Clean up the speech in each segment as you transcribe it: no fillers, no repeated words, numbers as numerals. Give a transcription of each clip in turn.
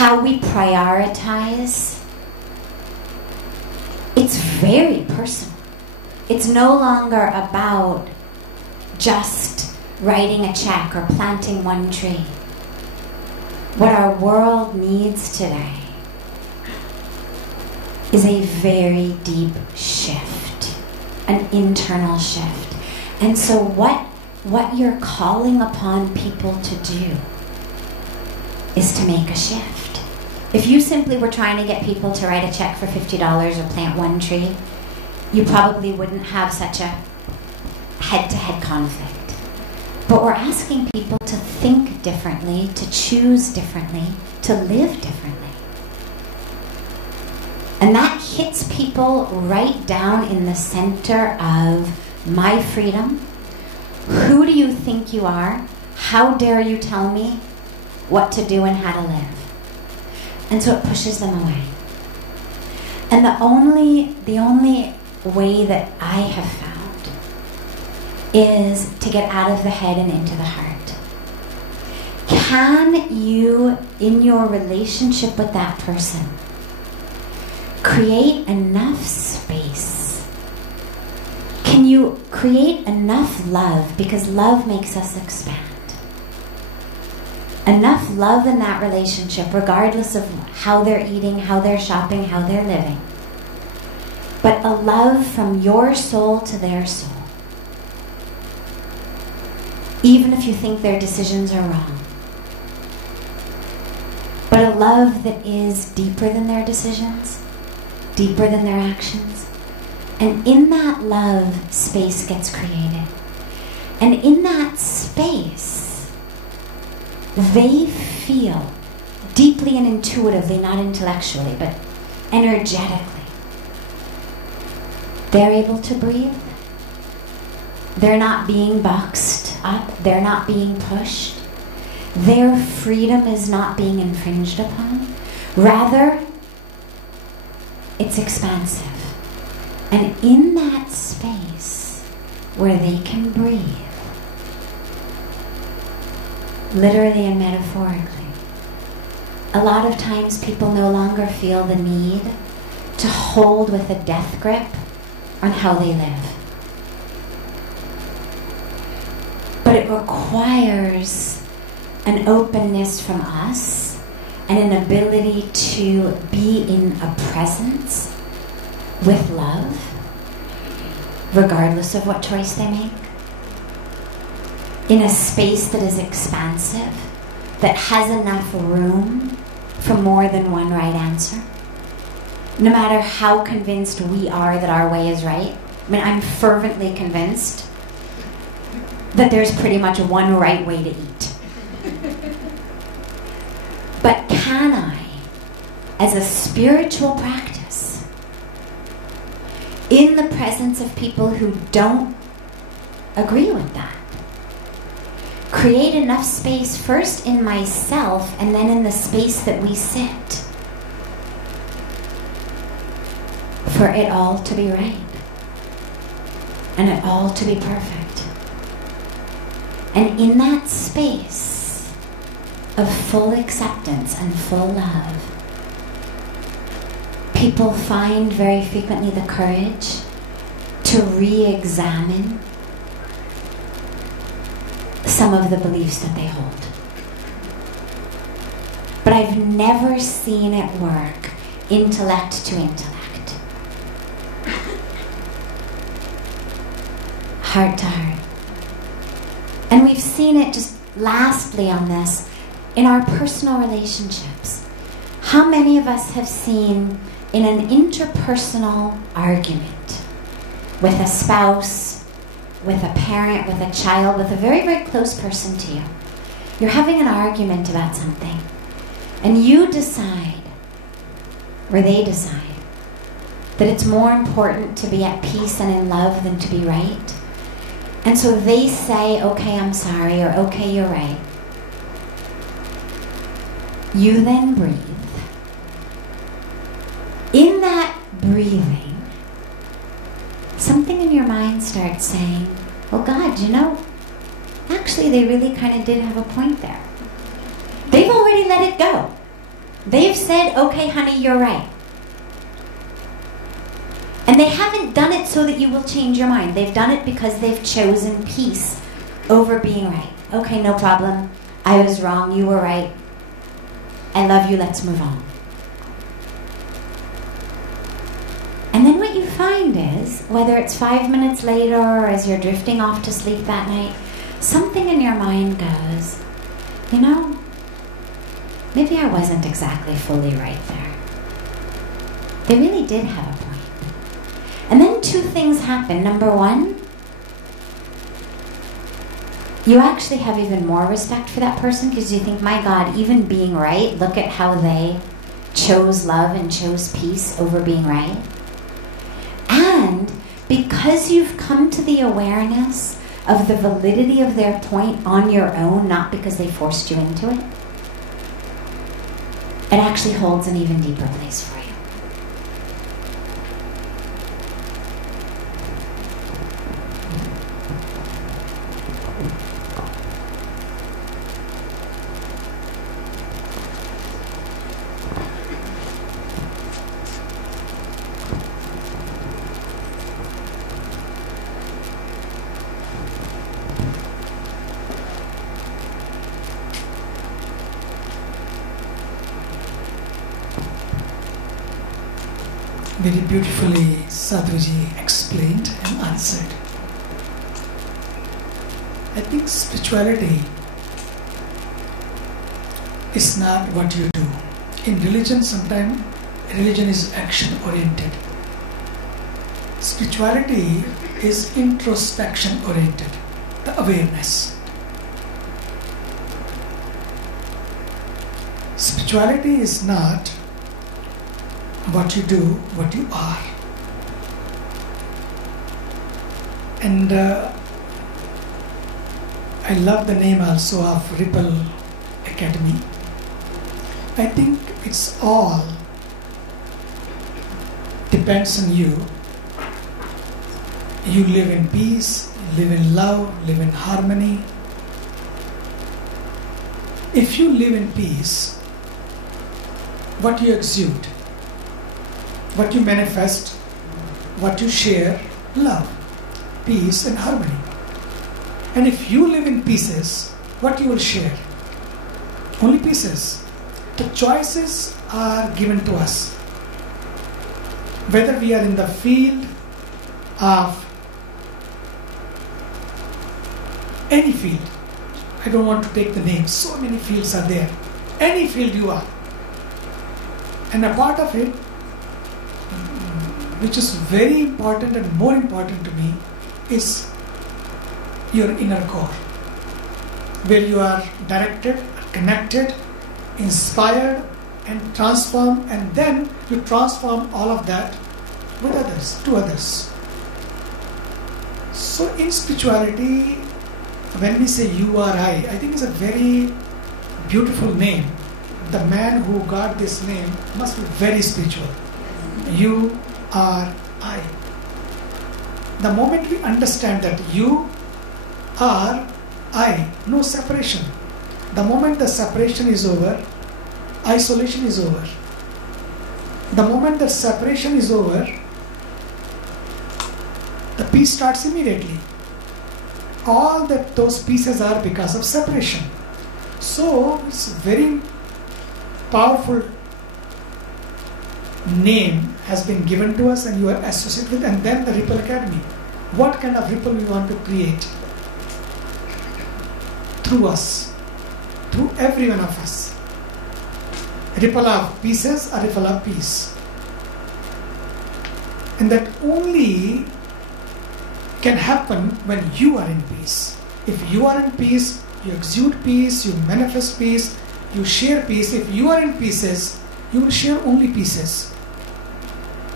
how we prioritize, it's very personal. It's no longer about just writing a check or planting one tree. What our world needs today is a very deep shift, an internal shift. And so what you're calling upon people to do is to make a shift. If you simply were trying to get people to write a check for $50 or plant one tree, you probably wouldn't have such a head-to-head conflict. But we're asking people to think differently, to choose differently, to live differently. And that hits people right down in the center of my freedom. Who do you think you are? How dare you tell me what to do and how to live? And so it pushes them away. And the only way that I have found is to get out of the head and into the heart. Can you, in your relationship with that person, create enough space? Can you create enough love? Because love makes us expand. Enough love in that relationship, regardless of how they're eating, how they're shopping, how they're living. But a love from your soul to their soul. Even if you think their decisions are wrong. But a love that is deeper than their decisions, deeper than their actions. And in that love, space gets created. And in that space, they feel deeply and intuitively, not intellectually, but energetically, they're able to breathe. They're not being boxed up. They're not being pushed. Their freedom is not being infringed upon. Rather, it's expansive. And in that space where they can breathe, literally and metaphorically, a lot of times people no longer feel the need to hold with a death grip on how they live. But it requires an openness from us and an ability to be in a presence with love, regardless of what choice they make, in a space that is expansive, that has enough room for more than one right answer. No matter how convinced we are that our way is right. I mean, I'm fervently convinced that there's pretty much one right way to eat. But can I, as a spiritual practice, in the presence of people who don't agree with that, create enough space first in myself and then in the space that we sit for it all to be right and it all to be perfect? And in that space of full acceptance and full love, people find very frequently the courage to re-examine some of the beliefs that they hold. But I've never seen it work intellect to intellect. Heart to heart. And we've seen it, just lastly on this, in our personal relationships. How many of us have seen in an interpersonal argument with a spouse, with a parent, with a child, with a very, very close person to you? You're having an argument about something, and you decide, or they decide, that it's more important to be at peace and in love than to be right. And so they say, okay, I'm sorry, or okay, you're right. You then breathe. In that breathing, something in your mind starts saying, well, God, you know, actually they really kind of did have a point there. They've already let it go. They've said, okay, honey, you're right. And they haven't done it so that you will change your mind. They've done it because they've chosen peace over being right. Okay, no problem. I was wrong. You were right. I love you. Let's move on. And then what you find is, whether it's 5 minutes later or as you're drifting off to sleep that night, something in your mind goes, you know, maybe I wasn't exactly fully right there. They really did have a point. And then 2 things happen. Number 1, you actually have even more respect for that person because you think, my God, even being right, look at how they chose love and chose peace over being right. And because you've come to the awareness of the validity of their point on your own, not because they forced you into it, it actually holds an even deeper place for you. Very beautifully Sadhviji explained and answered. I think spirituality is not what you do. In religion, sometimes religion is action oriented. Spirituality is introspection oriented, the awareness. Spirituality is not what you do, what you are. And I love the name also of Ripple Academy. I think it's all depends on you. You live in peace, live in love, live in harmony. If you live in peace, what you exude, what you manifest, what you share, love, peace and harmony. And if you live in pieces, what you will share? Only pieces. The choices are given to us. Whether we are in the field of any field, I don't want to take the names, so many fields are there. Any field you are. And a part of it, which is very important and more important to me, is your inner core, where you are directed, connected, inspired and transformed, and then you transform all of that with others, to others. So in spirituality, when we say you are I think it's a very beautiful name. The man who got this name must be very spiritual. You are I. The moment we understand that you are I, no separation. The moment the separation is over, isolation is over. The moment the separation is over, the peace starts immediately. All that those pieces are because of separation. So it's very powerful name has been given to us and you are associated with, and then the Ripple Academy. What kind of ripple we want to create through us, through every one of us. Ripple of pieces, a ripple of peace. And that only can happen when you are in peace. If you are in peace, you exude peace, you manifest peace, you share peace. If you are in pieces, you will share only pieces.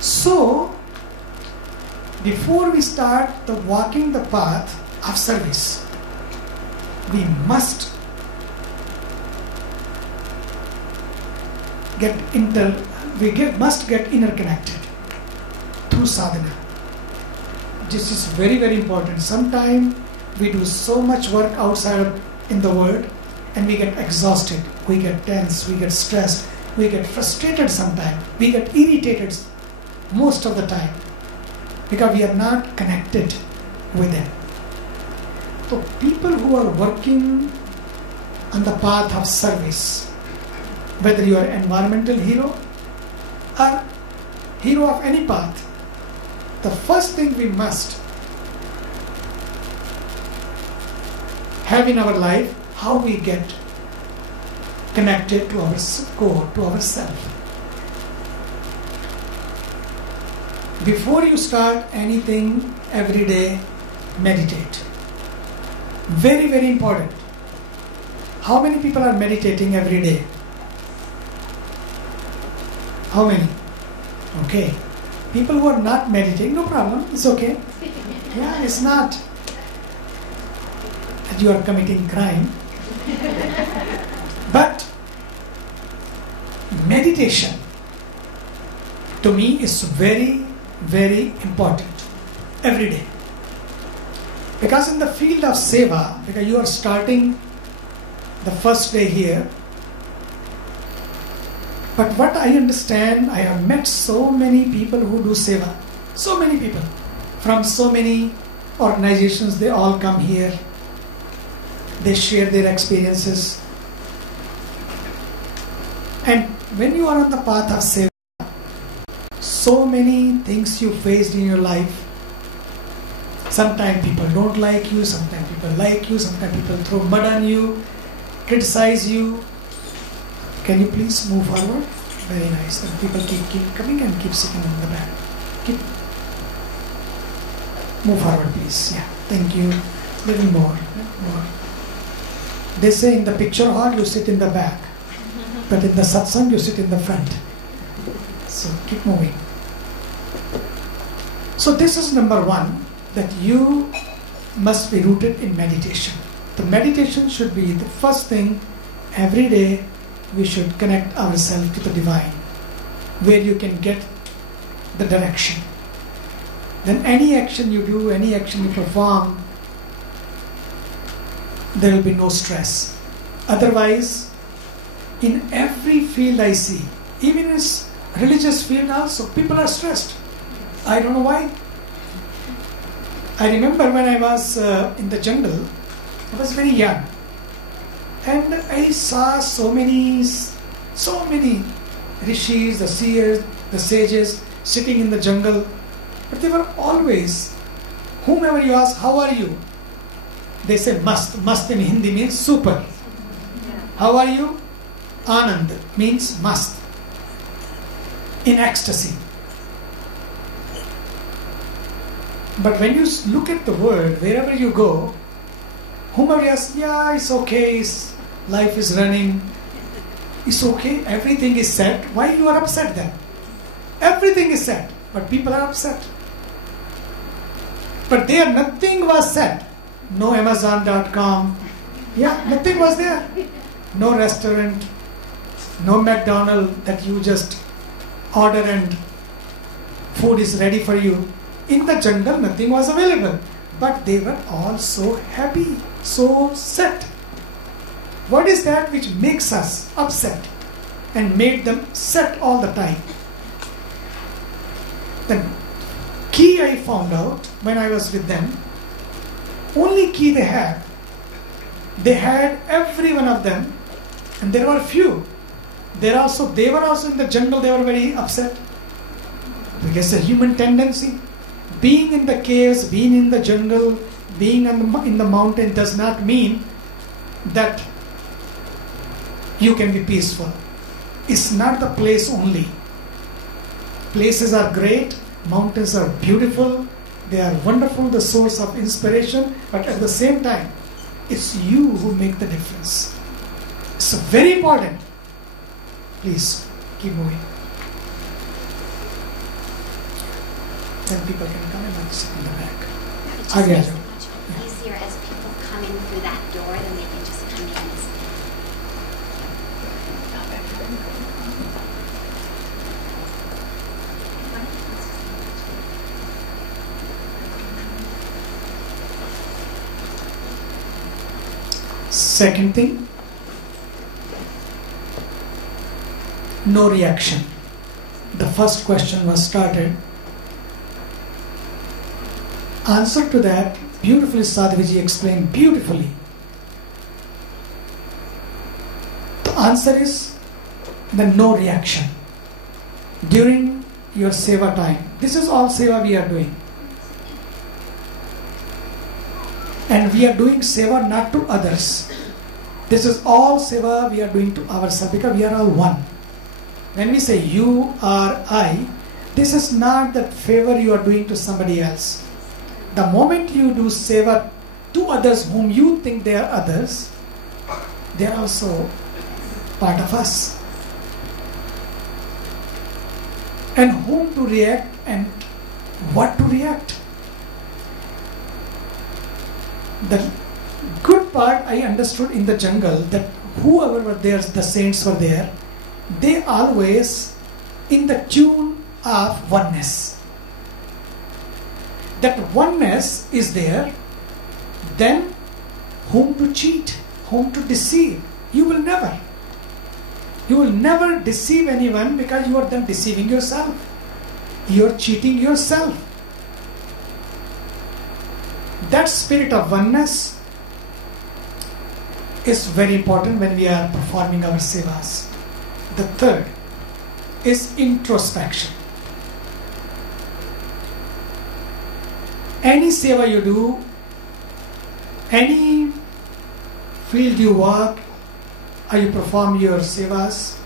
So, before we start walking the path of service, we must must get interconnected through sadhana. This is very, very important. Sometimes we do so much work outside in the world and we get exhausted, we get tense, we get stressed, we get frustrated sometimes, we get irritated most of the time because we are not connected with them. So people who are working on the path of service, whether you are an environmental hero or hero of any path, the first thing we must have in our life, how we get connected to our core, to ourself. Before you start anything every day, meditate. Very, very important. How many people are meditating every day? How many? Okay. People who are not meditating, no problem, it's okay. Yeah, it's not that you are committing crime. But meditation to me is very, very important every day. Because in the field of seva, because you are starting the first day here, but what I understand, I have met so many people who do seva, so many people from so many organizations, they all come here, they share their experiences. And when you are on the path of seva, so many things you faced in your life. Sometimes people don't like you, sometimes people like you, sometimes people throw mud on you, criticize you. Can you please move forward? Very nice. And people keep coming and keep sitting in the back. Move forward, please. Yeah, thank you. Little more. They say in the picture hall you sit in the back, but in the satsang you sit in the front. So keep moving. So this is number one, that you must be rooted in meditation. The meditation should be the first thing. Every day we should connect ourselves to the divine, where you can get the direction. Then any action you do, any action you perform, there will be no stress. Otherwise, in every field I see, even in religious field also, people are stressed. I don't know why. I remember when I was in the jungle, I was very young, and I saw so many rishis, the seers, the sages sitting in the jungle, but they were always, whomever you ask, how are you? They say mast. Mast in Hindi means super. How are you? Anand means mast. In ecstasy. But when you look at the world, wherever you go, whomever you ask, yeah, it's okay, life is running, it's okay, everything is set. Why you are upset then? Everything is set, but people are upset. But there nothing was set. No Amazon.com. Yeah, nothing was there. No restaurant, no McDonald's that you just order and food is ready for you. In the jungle, nothing was available. But they were all so happy, so set. What is that which makes us upset and made them set all the time? The key I found out when I was with them, only key they had every one of them, and there were few. They were also in the jungle, they were very upset. Because the human tendency, being in the caves, being in the jungle, being in the mountain does not mean that you can be peaceful. It's not the place only. Places are great, mountains are beautiful, they are wonderful, the source of inspiration, but at the same time, it's you who make the difference. It's very important. Please, keep moving. Then people can come and sit in the back. It's just makes it much easier as people coming through that door, then they can just come in. Second thing, no reaction. The first question was started. Answer to that, beautifully Sadhviji explained beautifully. The answer is the no reaction. During your seva time, this is all seva we are doing. And we are doing seva not to others. This is all seva we are doing to ourselves because we are all one. When we say you are I, this is not that favor you are doing to somebody else. The moment you do seva to others whom you think they are others, they are also part of us. And whom to react and what to react. The good part I understood in the jungle, that whoever were there, the saints were there, they always in the tune of oneness. That oneness is there, then whom to cheat, whom to deceive. You will never deceive anyone because you are then deceiving yourself. You are cheating yourself. That spirit of oneness is very important when we are performing our sevas. The third is introspection. Any seva you do, any field you work, or you perform your sevas,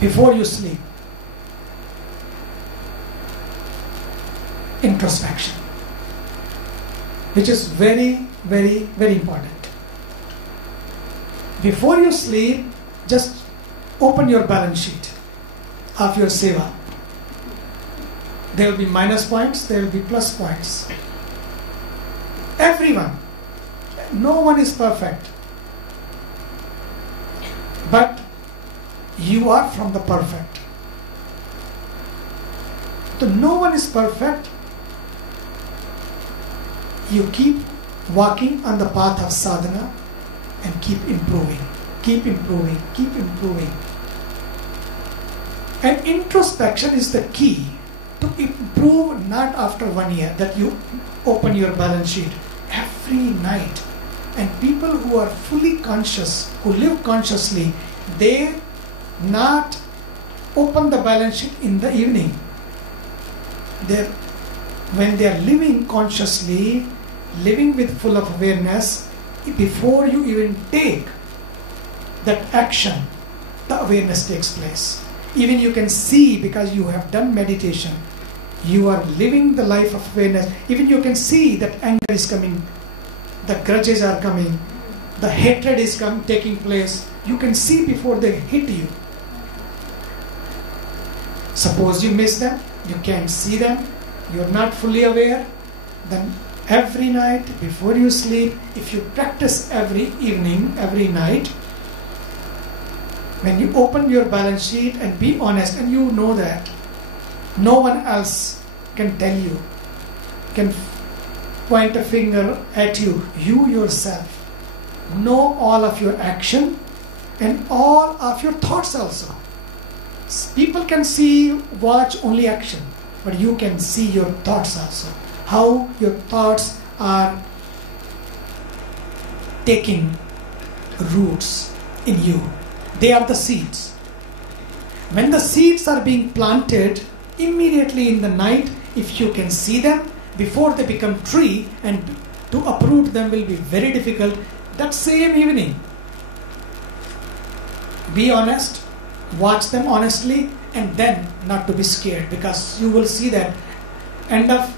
before you sleep, introspection, which is very, very, very important. Before you sleep, just open your balance sheet of your seva. There will be minus points, there will be plus points. Everyone. No one is perfect. But you are from the perfect. So no one is perfect. You keep walking on the path of sadhana and keep improving, keep improving, keep improving. And introspection is the key to improve, not after 1 year, that you open your balance sheet every night. And people who are fully conscious, who live consciously, they not open the balance sheet in the evening. When they are living consciously, living with full of awareness, before you even take that action, the awareness takes place. Even you can see, because you have done meditation, you are living the life of awareness. Even you can see that anger is coming, the grudges are coming, the hatred is taking place. You can see before they hit you. Suppose you miss them, you can't see them, you are not fully aware, then every night before you sleep, if you practice every evening, every night, when you open your balance sheet and be honest, and you know that no one else can tell you, can point a finger at you, you yourself know all of your action and all of your thoughts also. People can watch only action, but you can see your thoughts also. How your thoughts are taking roots in you. They are the seeds. When the seeds are being planted, immediately in the night, if you can see them before they become tree, and to uproot them will be very difficult, that same evening, be honest, watch them honestly, and then not to be scared, because you will see that end of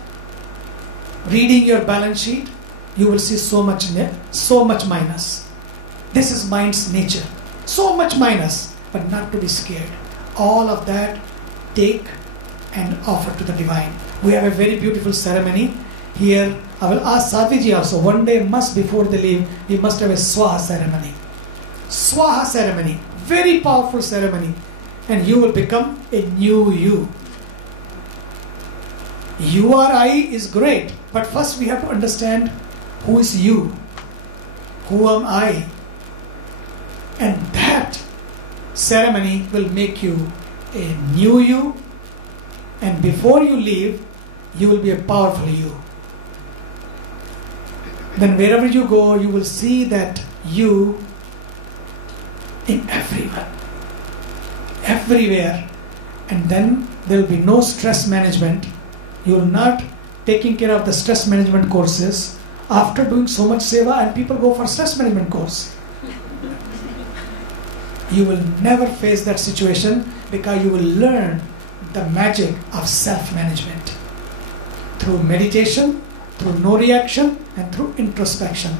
reading your balance sheet, you will see so much minus. This is mind's nature. So much minus, but not to be scared. All of that take and offer to the divine. We have a very beautiful ceremony here. I will ask Sadhviji also, one day before they leave, we must have a Swaha ceremony. Swaha ceremony, very powerful ceremony, and you will become a new you. You or I is great, but first we have to understand who is you, who am I, and that ceremony will make you a new you, and before you leave, you will be a powerful you. Then wherever you go, you will see that you in everyone, everywhere, and then there will be no stress management. You will not taking care of the stress management courses after doing so much seva, and people go for stress management course. You will never face that situation because you will learn the magic of self-management through meditation, through no reaction, and through introspection.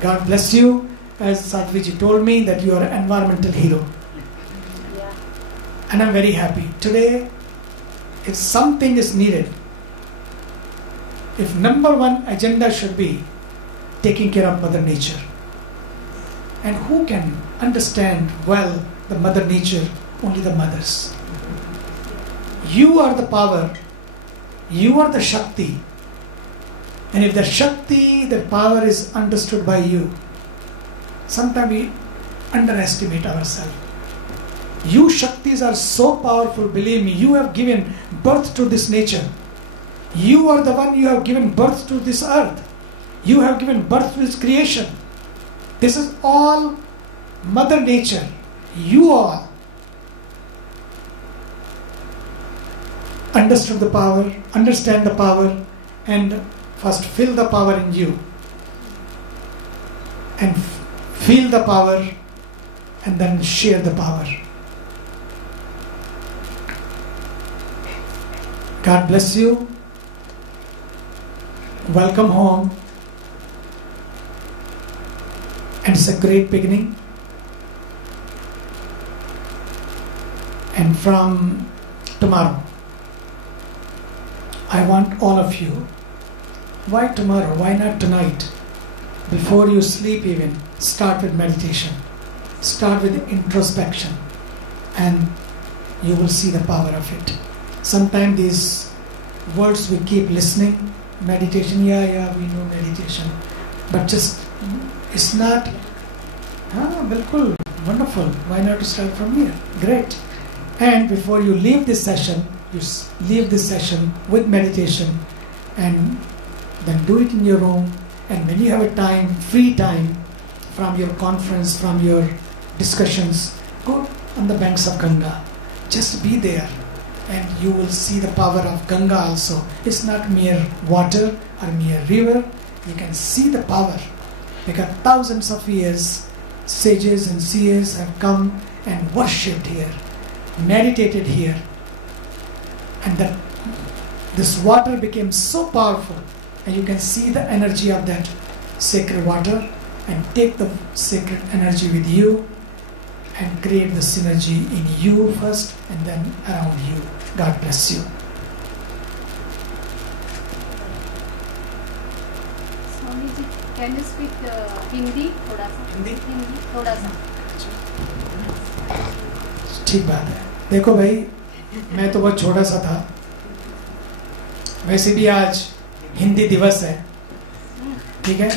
God bless you. As Sadhviji told me that you are an environmental hero. Yeah. And I'm very happy. Today, if something is needed, if number one agenda should be taking care of Mother Nature. And who can understand well the Mother Nature? Only the mothers. You are the power. You are the Shakti. And if the Shakti, the power is understood by you, sometimes we underestimate ourselves. You Shaktis are so powerful, believe me. You have given birth to this nature. You are the one, you have given birth to this earth. You have given birth to this creation. This is all Mother Nature. You all understand the power, and first feel the power in you. And feel the power, and then share the power. God bless you. Welcome home. And it's a great beginning. And from tomorrow, I want all of you, why tomorrow? Why not tonight? Before you sleep even, start with meditation. Start with introspection. And you will see the power of it. Sometimes these words we keep listening, meditation, yeah, we know meditation. But just, it's not, bilkul, wonderful. Why not to start from here? Great. And before you leave this session, you leave this session with meditation, and then do it in your room. And when you have a time, free time from your conference, from your discussions, go on the banks of Ganga. Just be there, and you will see the power of Ganga also. It's not mere water or mere river. You can see the power. Because thousands of years, sages and seers have come and worshipped here, meditated here. And this water became so powerful, and you can see the energy of that sacred water, and take the sacred energy with you and create the synergy in you first and then around you. God bless you. Swamiji, can you speak Hindi? Hindi? थोड़ा सा. ठीक बात है. देखो भाई, मैं तो बहुत छोटा सा था. वैसे भी आज हिंदी दिवस है. ठीक है?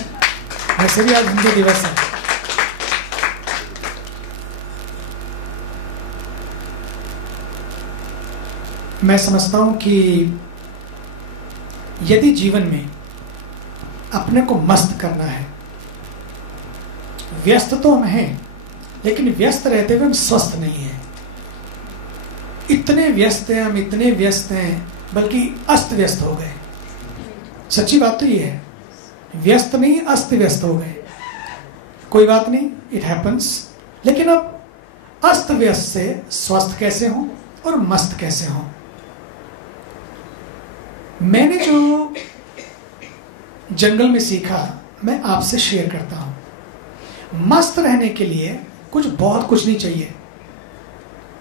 वैसे भी आज हिंदी दिवस है. मैं समझता हूं कि यदि जीवन में अपने को मस्त करना है, व्यस्त तो हम हैं, लेकिन व्यस्त रहते हुए हम स्वस्थ नहीं हैं. इतने व्यस्त हैं, हम इतने व्यस्त हैं, बल्कि अस्त व्यस्त हो गए. सच्ची बात तो ये है. व्यस्त नहीं, अस्त व्यस्त हो गए. कोई बात नहीं, इट हैपन्स. लेकिन अब अस्त व्यस्त से स्वस्थ कैसे हों और मस्त कैसे हों? मैंने जो जंगल में सीखा, मैं आपसे शेयर करता हूं. मस्त रहने के लिए बहुत कुछ नहीं चाहिए.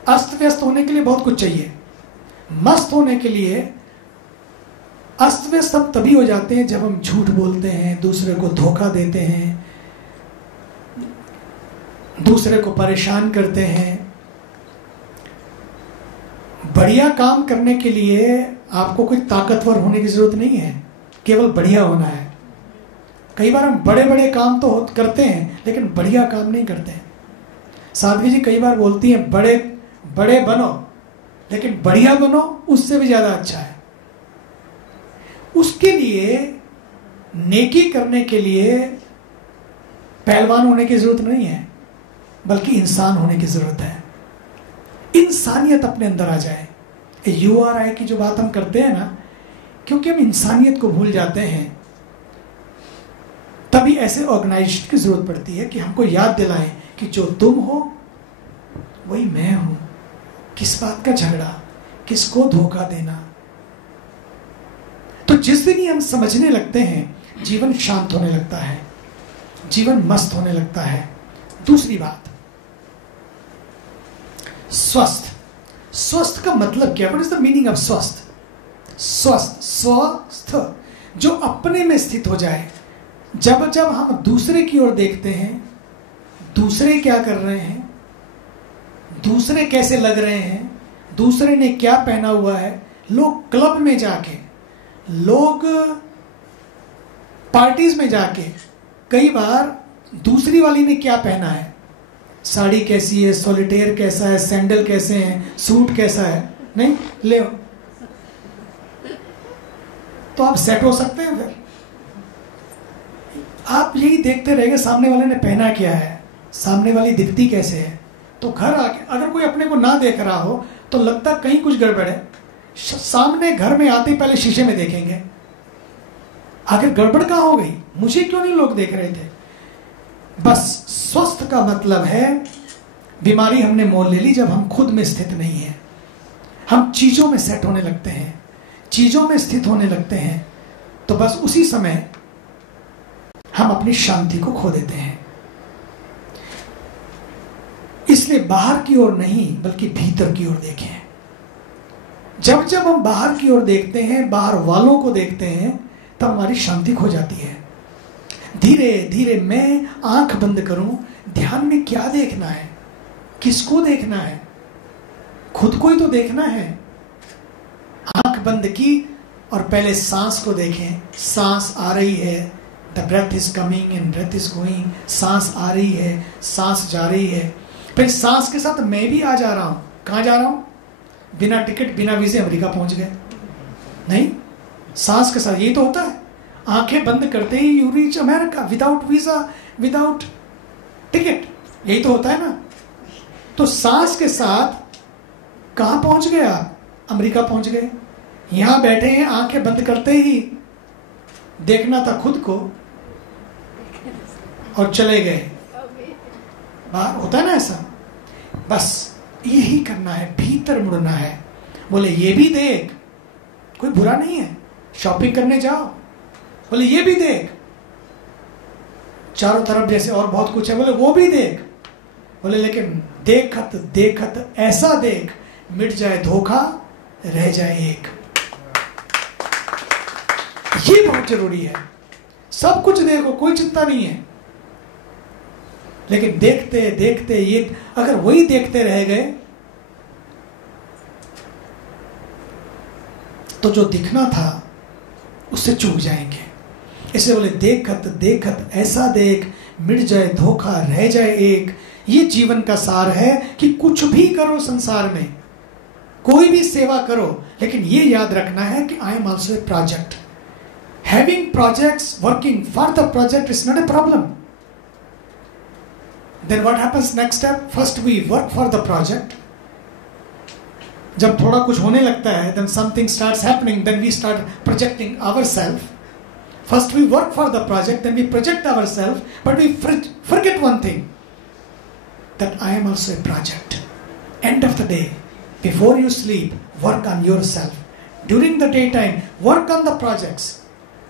अस्त व्यस्त होने के लिए बहुत कुछ चाहिए. मस्त होने के लिए अस्त व्यस्त हम तभी हो जाते हैं जब हम झूठ बोलते हैं, दूसरे को धोखा देते हैं, दूसरे को परेशान करते हैं. बढ़िया काम करने के लिए आपको कोई ताकतवर होने की जरूरत नहीं है, केवल बढ़िया होना है. कई बार हम बड़े बड़े काम तो करते हैं, लेकिन बढ़िया काम नहीं करते हैं. साध्वी जी कई बार बोलती हैं बड़े बड़े बनो, लेकिन बढ़िया बनो उससे भी ज्यादा अच्छा है। उसके लिए नेकी करने के लिए पहलवान होने की जरूरत नहीं है, बल्कि इंसान होने की जरूरत है। इंसानियत अपने अंदर आ जाए। URI की जो बात हम करते हैं ना, क्योंकि हम इंसानियत को भूल जाते हैं, तभी ऐसे ऑर्गेनाइजेशन की जरूरत पड़ती है कि हमको याद दिलाएं कि जो तुम हो वही मैं हूं। किस बात का झगड़ा, किसको धोखा देना। तो जिस दिन ही हम समझने लगते हैं, जीवन शांत होने लगता है, जीवन मस्त होने लगता है। दूसरी बात, स्वस्थ। स्वस्थ का मतलब क्या? What is the meaning of स्वस्थ? स्वस्थ, स्वस्थ, जो अपने में स्थित हो जाए। जब जब हम दूसरे की ओर देखते हैं, दूसरे क्या कर रहे हैं, दूसरे कैसे लग रहे हैं, दूसरे ने क्या पहना हुआ है, लोग क्लब में जाके, लोग पार्टीज में जाके कई बार दूसरी वाली ने क्या पहना है, साड़ी कैसी है, सॉलिटेयर कैसा है, सैंडल कैसे हैं, सूट कैसा है, नहीं ले हो तो आप सेट हो सकते हैं। फिर आप यही देखते रहेंगे सामने वाले ने पहना क्या है, सामने वाली दिखती कैसे है। तो घर आके अगर कोई अपने को ना देख रहा हो तो लगता कहीं कुछ गड़बड़ है। सामने घर में आते ही पहले शीशे में देखेंगे, आखिर गड़बड़ कहाँ हो गई, मुझे क्यों नहीं लोग देख रहे थे। बस स्वस्थ का मतलब है, बीमारी हमने मोल ले ली जब हम खुद में स्थित नहीं है। हम चीजों में सेट होने लगते हैं, चीजों में स्थित होने लगते हैं, तो बस उसी समय हम अपनी शांति को खो देते हैं। इसलिए बाहर की ओर नहीं बल्कि भीतर की ओर देखें। जब जब हम बाहर की ओर देखते हैं, बाहर वालों को देखते हैं, तब हमारी शांति खो जाती है। धीरे धीरे मैं आंख बंद करूं, ध्यान में क्या देखना है, किसको देखना है, खुद को ही तो देखना है। आंख बंद की और पहले सांस को देखें। सांस आ रही है, the breath is coming and breath is going. सांस आ रही है, सांस जा रही है। फिर सांस के साथ मैं भी आ जा रहा हूं। कहां जा रहा हूं? बिना टिकट बिना वीजे अमेरिका पहुंच गए नहीं, सांस के साथ यही तो होता है। आंखें बंद करते ही you reach America without visa, without ticket, यही तो होता है ना। तो सांस के साथ कहां पहुंच गए आप? अमेरिका पहुंच गए। यहां बैठे हैं, आंखें बंद करते ही देखना था खुद को और चले गए बाहर। होता है ना ऐसा। बस यही करना है, भीतर मुड़ना है। बोले ये भी देख, कोई बुरा नहीं है, शॉपिंग करने जाओ, बोले ये भी देख, चारों तरफ जैसे और बहुत कुछ है, बोले वो भी देख। बोले लेकिन देखत देखत ऐसा देख, मिट जाए धोखा रह जाए एक। ये बहुत जरूरी है। सब कुछ देखो, कोई चिंता नहीं है, लेकिन देखते देखते ये अगर वही देखते रह गए तो जो दिखना था उससे चूक जाएंगे। इसलिए बोले देखत देखत ऐसा देख, मिट जाए धोखा रह जाए एक। ये जीवन का सार है कि कुछ भी करो संसार में, कोई भी सेवा करो, लेकिन ये याद रखना है कि I am also a project. Having projects, working for the project is not a problem. Then what happens next step? First we work for the project. जब थोड़ा कुछ होने लगता है, then something starts happening, then we start projecting ourselves. First we work for the project, then we project ourselves, but we forget one thing, that I am also a project. End of the day, before you sleep, work on yourself. During the daytime, work on the projects.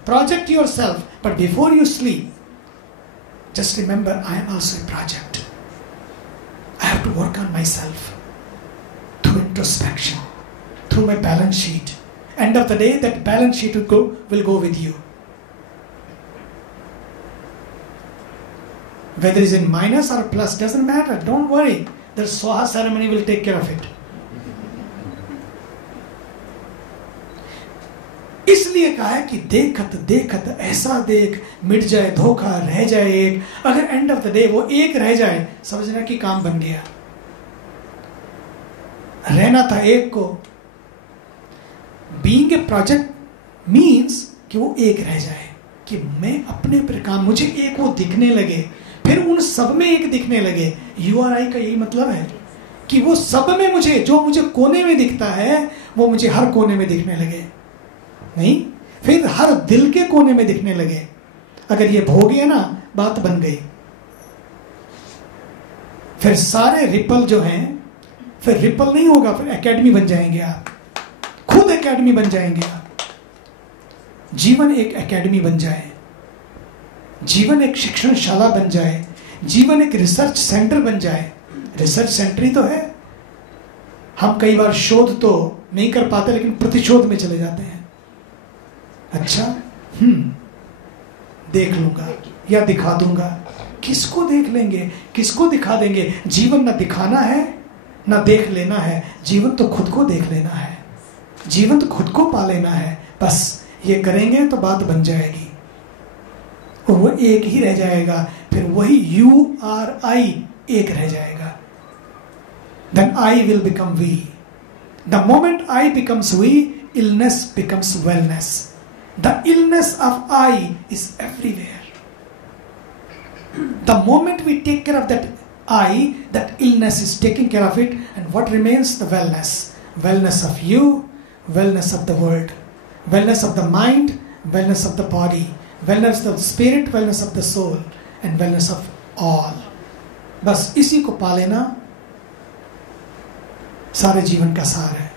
Project yourself, but before you sleep, just remember, I am also a project. I have to work on myself through introspection, through my balance sheet. End of the day, that balance sheet will go with you. Whether it's in minus or plus, doesn't matter. Don't worry. The Swaha ceremony will take care of it. इसलिए कहा है कि देखत देखत ऐसा देख, मिट जाए धोखा, रह जाए एक. अगर एंड ऑफ द डे वो एक रह जाए, समझना कि काम बन गया. रहना था एक को. बीइंग ए प्रोजेक्ट मीन्स कि वो एक रह जाए, कि मैं अपने पर काम, मुझे एक वो दिखने लगे, फिर उन सब में एक दिखने लगे. URI का यही मतलब है कि वो सब में मुझे, जो मुझे कोने में दिखता है वो मुझे हर कोने में दिखने लगे. नहीं, फिर हर दिल के कोने में दिखने लगे. अगर ये हो गया ना, बात बन गई. फिर सारे रिपल जो हैं, फिर रिपल नहीं होगा, फिर एकेडमी बन जाएंगे आप. खुद एकेडमी बन जाएंगे आप. जीवन एक एकेडमी बन जाए, जीवन एक शिक्षणशाला बन जाए, जीवन एक रिसर्च सेंटर बन जाए. रिसर्च सेंटर ही तो है. हम कई बार शोध तो नहीं कर पाते, लेकिन प्रतिशोध में चले जाते हैं. अच्छा, देख लूंगा या दिखा दूंगा. किसको देख लेंगे, किसको दिखा देंगे? जीवन ना दिखाना है ना देख लेना है. जीवन तो खुद को देख लेना है, जीवन तो खुद को पा लेना है. बस ये करेंगे तो बात बन जाएगी. और वो एक ही रह जाएगा. फिर वही URI एक रह जाएगा. Then I will become we. The moment I becomes we, illness becomes wellness. The illness of I is everywhere. The moment we take care of that I, that illness is taking care of it, and what remains? The wellness. Wellness of you, wellness of the world, wellness of the mind, wellness of the body, wellness of the spirit, wellness of the soul, and wellness of all. बस इसी को पा लेना सारे जीवन का सार है.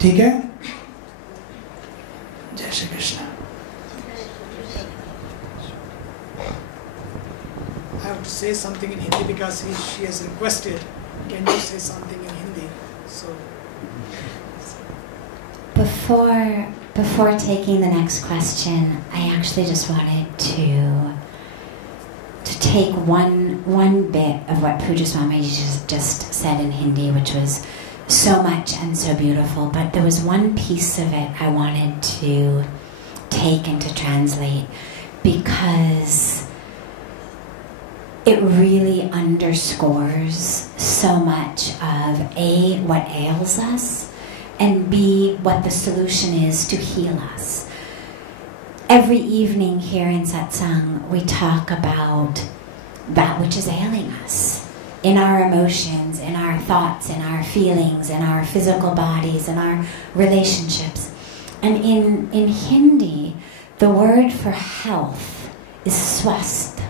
ठीक है? जय Shri Krishna. I have to say something in Hindi because she has requested. Can you say something in Hindi? So before taking the next question, I actually just wanted to take one bit of what Pujya Swamiji just said in Hindi, which was so much and so beautiful, but there was one piece of it I wanted to take and to translate, because it really underscores so much of A, what ails us, and B, what the solution is to heal us. Every evening here in Satsang, we talk about that which is ailing us. In our emotions, in our thoughts, in our feelings, in our physical bodies, in our relationships. And in Hindi, the word for health is swast.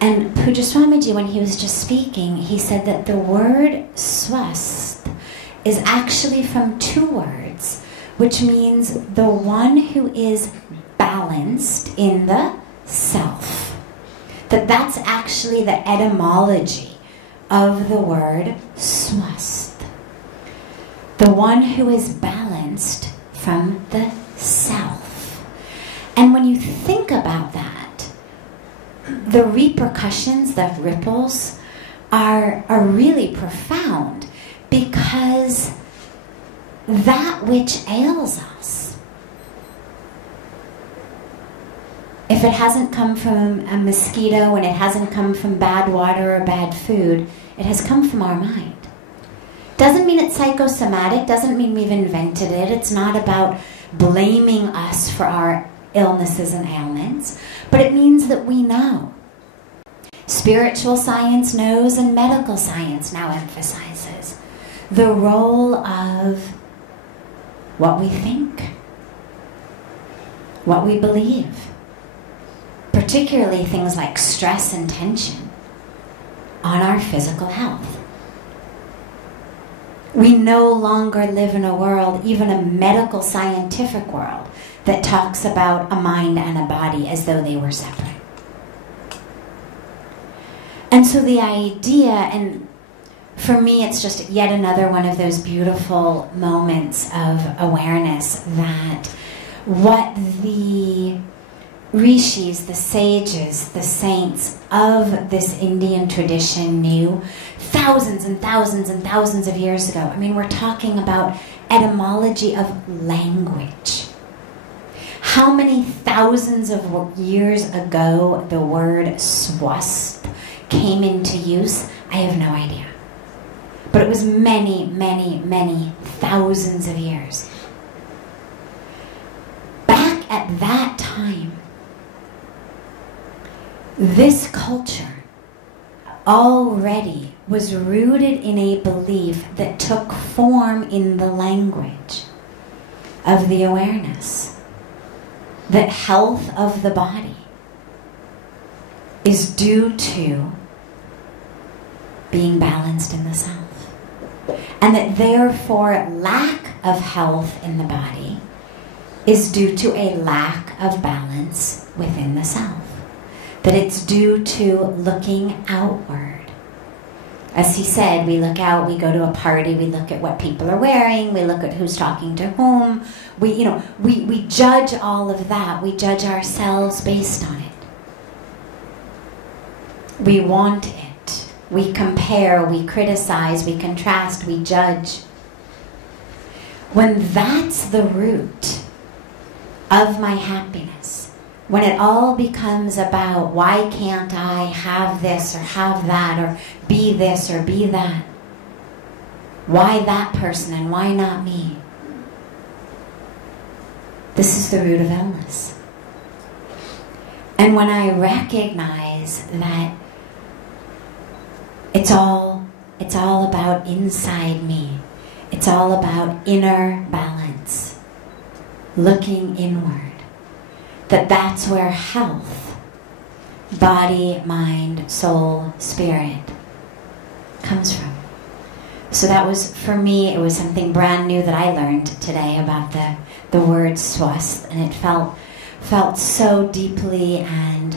And Pujya Swamiji, when he was just speaking, he said that the word swast is actually from two words, which means the one who is balanced in the self. That's actually the etymology of the word swast. The one who is balanced from the self. And when you think about that, the repercussions, the ripples, are really profound, because that which ails us, if it hasn't come from a mosquito and it hasn't come from bad water or bad food, it has come from our mind. Doesn't mean it's psychosomatic, doesn't mean we've invented it. It's not about blaming us for our illnesses and ailments, but it means that we know. Spiritual science knows, and medical science now emphasizes the role of what we think, what we believe, particularly things like stress and tension, on our physical health. We no longer live in a world, even a medical scientific world, that talks about a mind and a body as though they were separate. And so the idea, and for me it's just yet another one of those beautiful moments of awareness, that what the rishis, the sages, the saints of this Indian tradition knew thousands and thousands and thousands of years ago. I mean, we're talking about etymology of language. How many thousands of years ago the word swast came into use, I have no idea. But it was many, many, many thousands of years. Back at that time, this culture already was rooted in a belief that took form in the language of the awareness that health of the body is due to being balanced in the self, and that therefore lack of health in the body is due to a lack of balance within the self, that it's due to looking outward. As he said, we look out, we go to a party, we look at what people are wearing, we look at who's talking to whom, we judge all of that, we judge ourselves based on it. We want it, we compare, we criticize, we contrast, we judge. When that's the root of my happiness, when it all becomes about why can't I have this or have that or be this or be that, why that person and why not me, this is the root of illness. And when I recognize that it's all about inside me, it's all about inner balance, looking inward, that's where health, body, mind, soul, spirit, comes from. So that was, for me, it was something brand new that I learned today about the word swast, and it felt so deeply and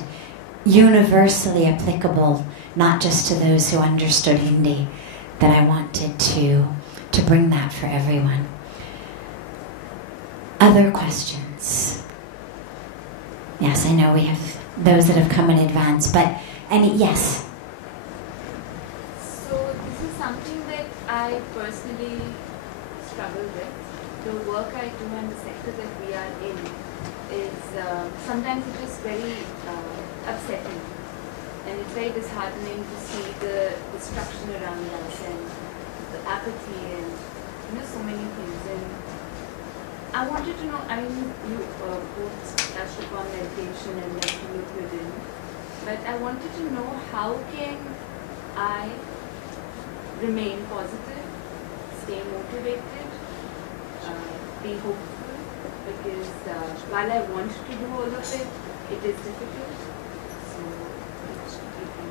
universally applicable, not just to those who understood Hindi, that I wanted to bring that for everyone. Other questions? Yes, I know we have those that have come in advance, but yes. So this is something that I personally struggle with. The work I do and the sector that we are in is sometimes it is very upsetting, and it's very disheartening to see the destruction around us and the apathy and so many things. And I wanted to know, I mean, you both touched upon meditation and letting look within, but I wanted to know, how can I remain positive, stay motivated, be hopeful, because while I want to do all of it, it is difficult. So you can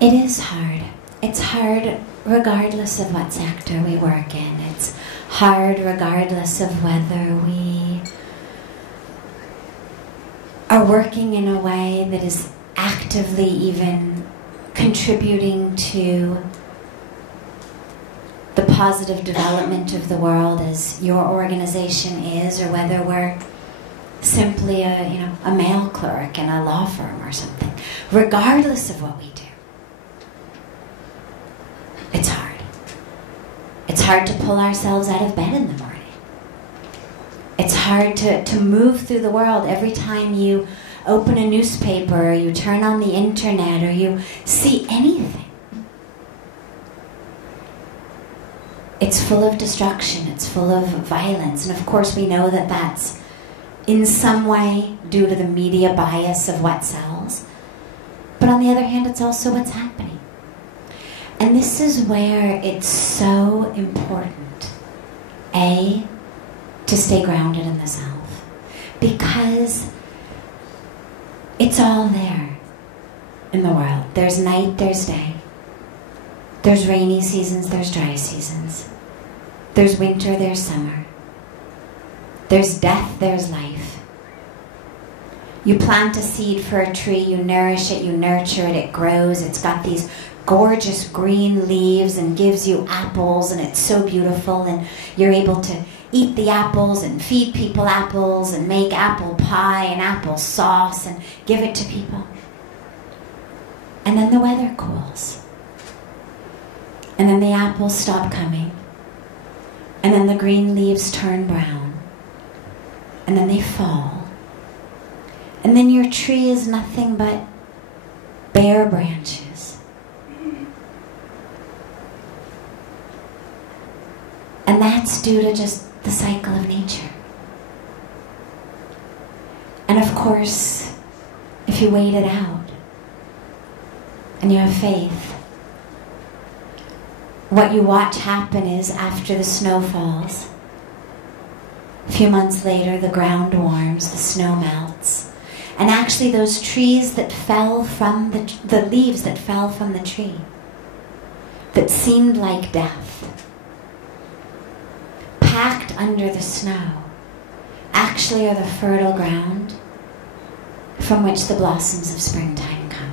share. It is hard. It's hard regardless of what sector we work in. It's hard regardless of whether we are working in a way that is actively even contributing to the positive development of the world as your organization is, or whether we're simply a mail clerk in a law firm or something. Regardless of what we do, it's hard. It's hard to pull ourselves out of bed in the morning. It's hard to move through the world every time you open a newspaper, or you turn on the internet, or you see anything. It's full of destruction, it's full of violence, and of course we know that that's in some way due to the media bias of what sells. But on the other hand, it's also what's happening. And this is where it's so important, A, to stay grounded in the self. Because it's all there in the world. There's night, there's day. There's rainy seasons, there's dry seasons. There's winter, there's summer. There's death, there's life. You plant a seed for a tree, you nourish it, you nurture it, it grows. It's got these gorgeous green leaves and gives you apples, and it's so beautiful, and you're able to eat the apples and feed people apples and make apple pie and apple sauce and give it to people. And then the weather cools. And then the apples stop coming. And then the green leaves turn brown. And then they fall. And then your tree is nothing but bare branches. And that's due to just the cycle of nature. And of course, if you wait it out and you have faith, what you watch happen is after the snow falls, a few months later the ground warms, the snow melts, and actually those trees that fell from the leaves that fell from the tree that seemed like death, packed under the snow, actually are the fertile ground from which the blossoms of springtime come.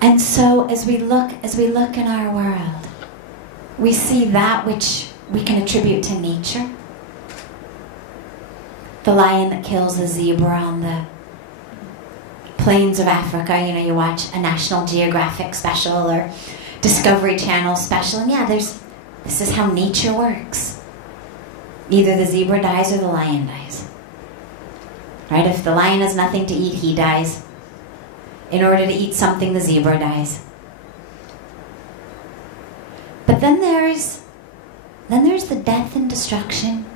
And so as we look in our world, we see that which we can attribute to nature. The lion that kills the zebra on the plains of Africa, you watch a National Geographic special or Discovery Channel special, and this is how nature works. Either the zebra dies or the lion dies. Right? If the lion has nothing to eat, he dies. In order to eat something, the zebra dies. But then there's the death and destruction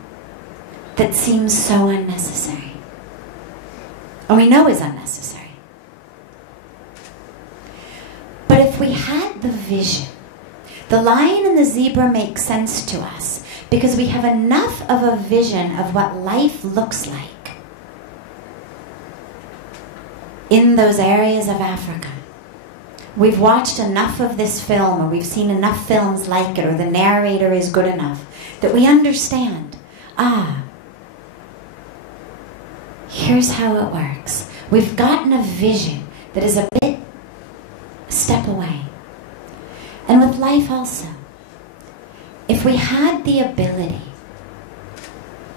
that seems so unnecessary. And we know is unnecessary. But if we had the vision, the lion and the zebra make sense to us because we have enough of a vision of what life looks like in those areas of Africa. We've watched enough of this film, or we've seen enough films like it, or the narrator is good enough that we understand, here's how it works. We've gotten a vision that is a bit a step away. And with life also, if we had the ability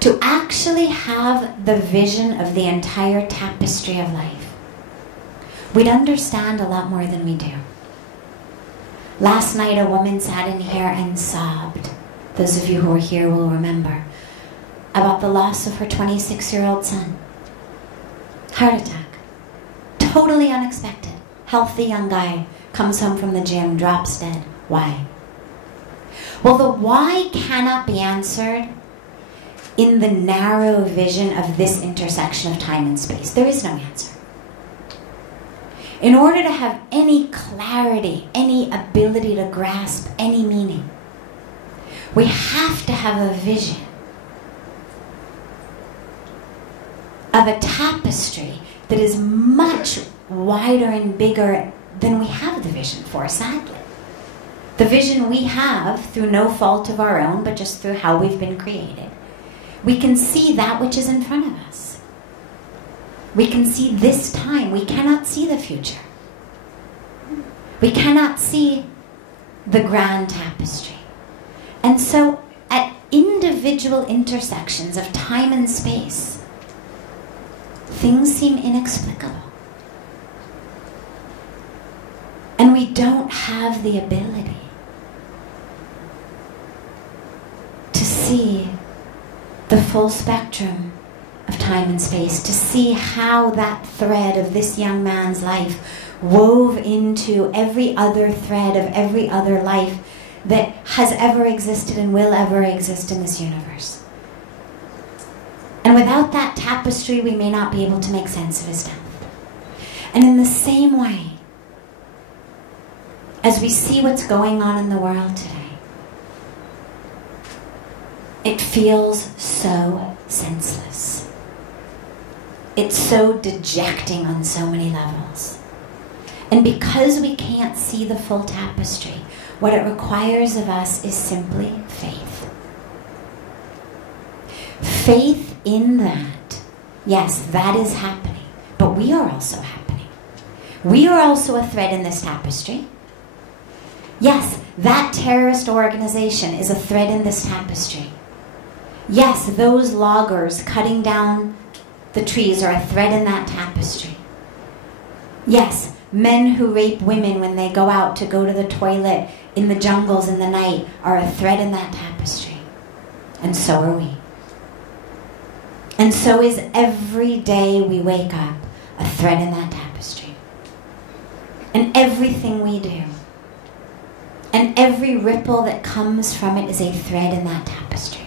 to actually have the vision of the entire tapestry of life, we'd understand a lot more than we do. Last night a woman sat in here and sobbed. Those of you who were here will remember about the loss of her 26-year-old son. Heart attack. Totally unexpected. Healthy young guy comes home from the gym, drops dead. Why? Well, the why cannot be answered in the narrow vision of this intersection of time and space. There is no answer. In order to have any clarity, any ability to grasp any meaning, we have to have a vision of a tapestry that is much wider and bigger than we have the vision for, sadly. The vision we have, through no fault of our own, but just through how we've been created, we can see that which is in front of us. We can see this time. We cannot see the future. We cannot see the grand tapestry. And so at individual intersections of time and space, things seem inexplicable. And we don't have the ability to see the full spectrum of time and space, to see how that thread of this young man's life wove into every other thread of every other life that has ever existed and will ever exist in this universe. And without that tapestry, we may not be able to make sense of his death. And in the same way, as we see what's going on in the world today, it feels so senseless. It's so dejecting on so many levels. And because we can't see the full tapestry, what it requires of us is simply faith. Faith in that. Yes, that is happening. But we are also happening. We are also a thread in this tapestry. Yes, that terrorist organization is a thread in this tapestry. Yes, those loggers cutting down the trees are a thread in that tapestry. Yes, Men who rape women when they go out to go to the toilet in the jungles in the night are a thread in that tapestry. And so are we. And so is every day we wake up a thread in that tapestry. And everything we do, and every ripple that comes from it is a thread in that tapestry.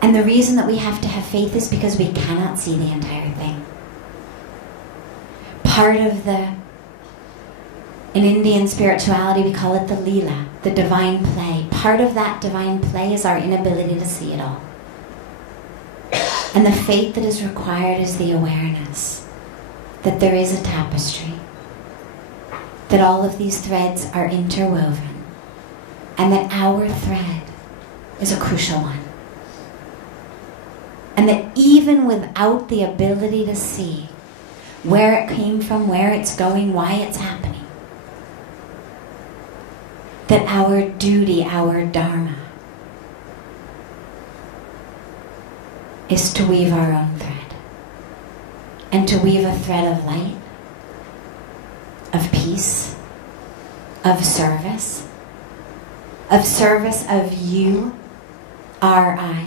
And the reason that we have to have faith is because we cannot see the entire thing. Part of in Indian spirituality, we call it the Leela, the divine play. Part of that divine play is our inability to see it all. And the faith that is required is the awareness that there is a tapestry, that all of these threads are interwoven, and that our thread is a crucial one. And that even without the ability to see where it came from, where it's going, why it's happening, that our duty, our dharma, is to weave our own thread. And to weave a thread of light, of peace, of service of you, our I.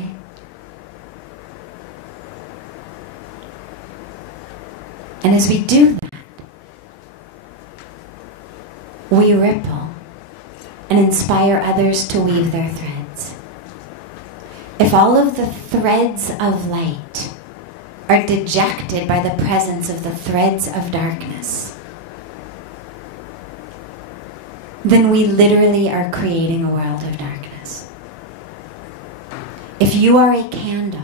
And as we do that, we ripple and inspire others to weave their threads. If all of the threads of light are dejected by the presence of the threads of darkness, then we literally are creating a world of darkness. If you are a candle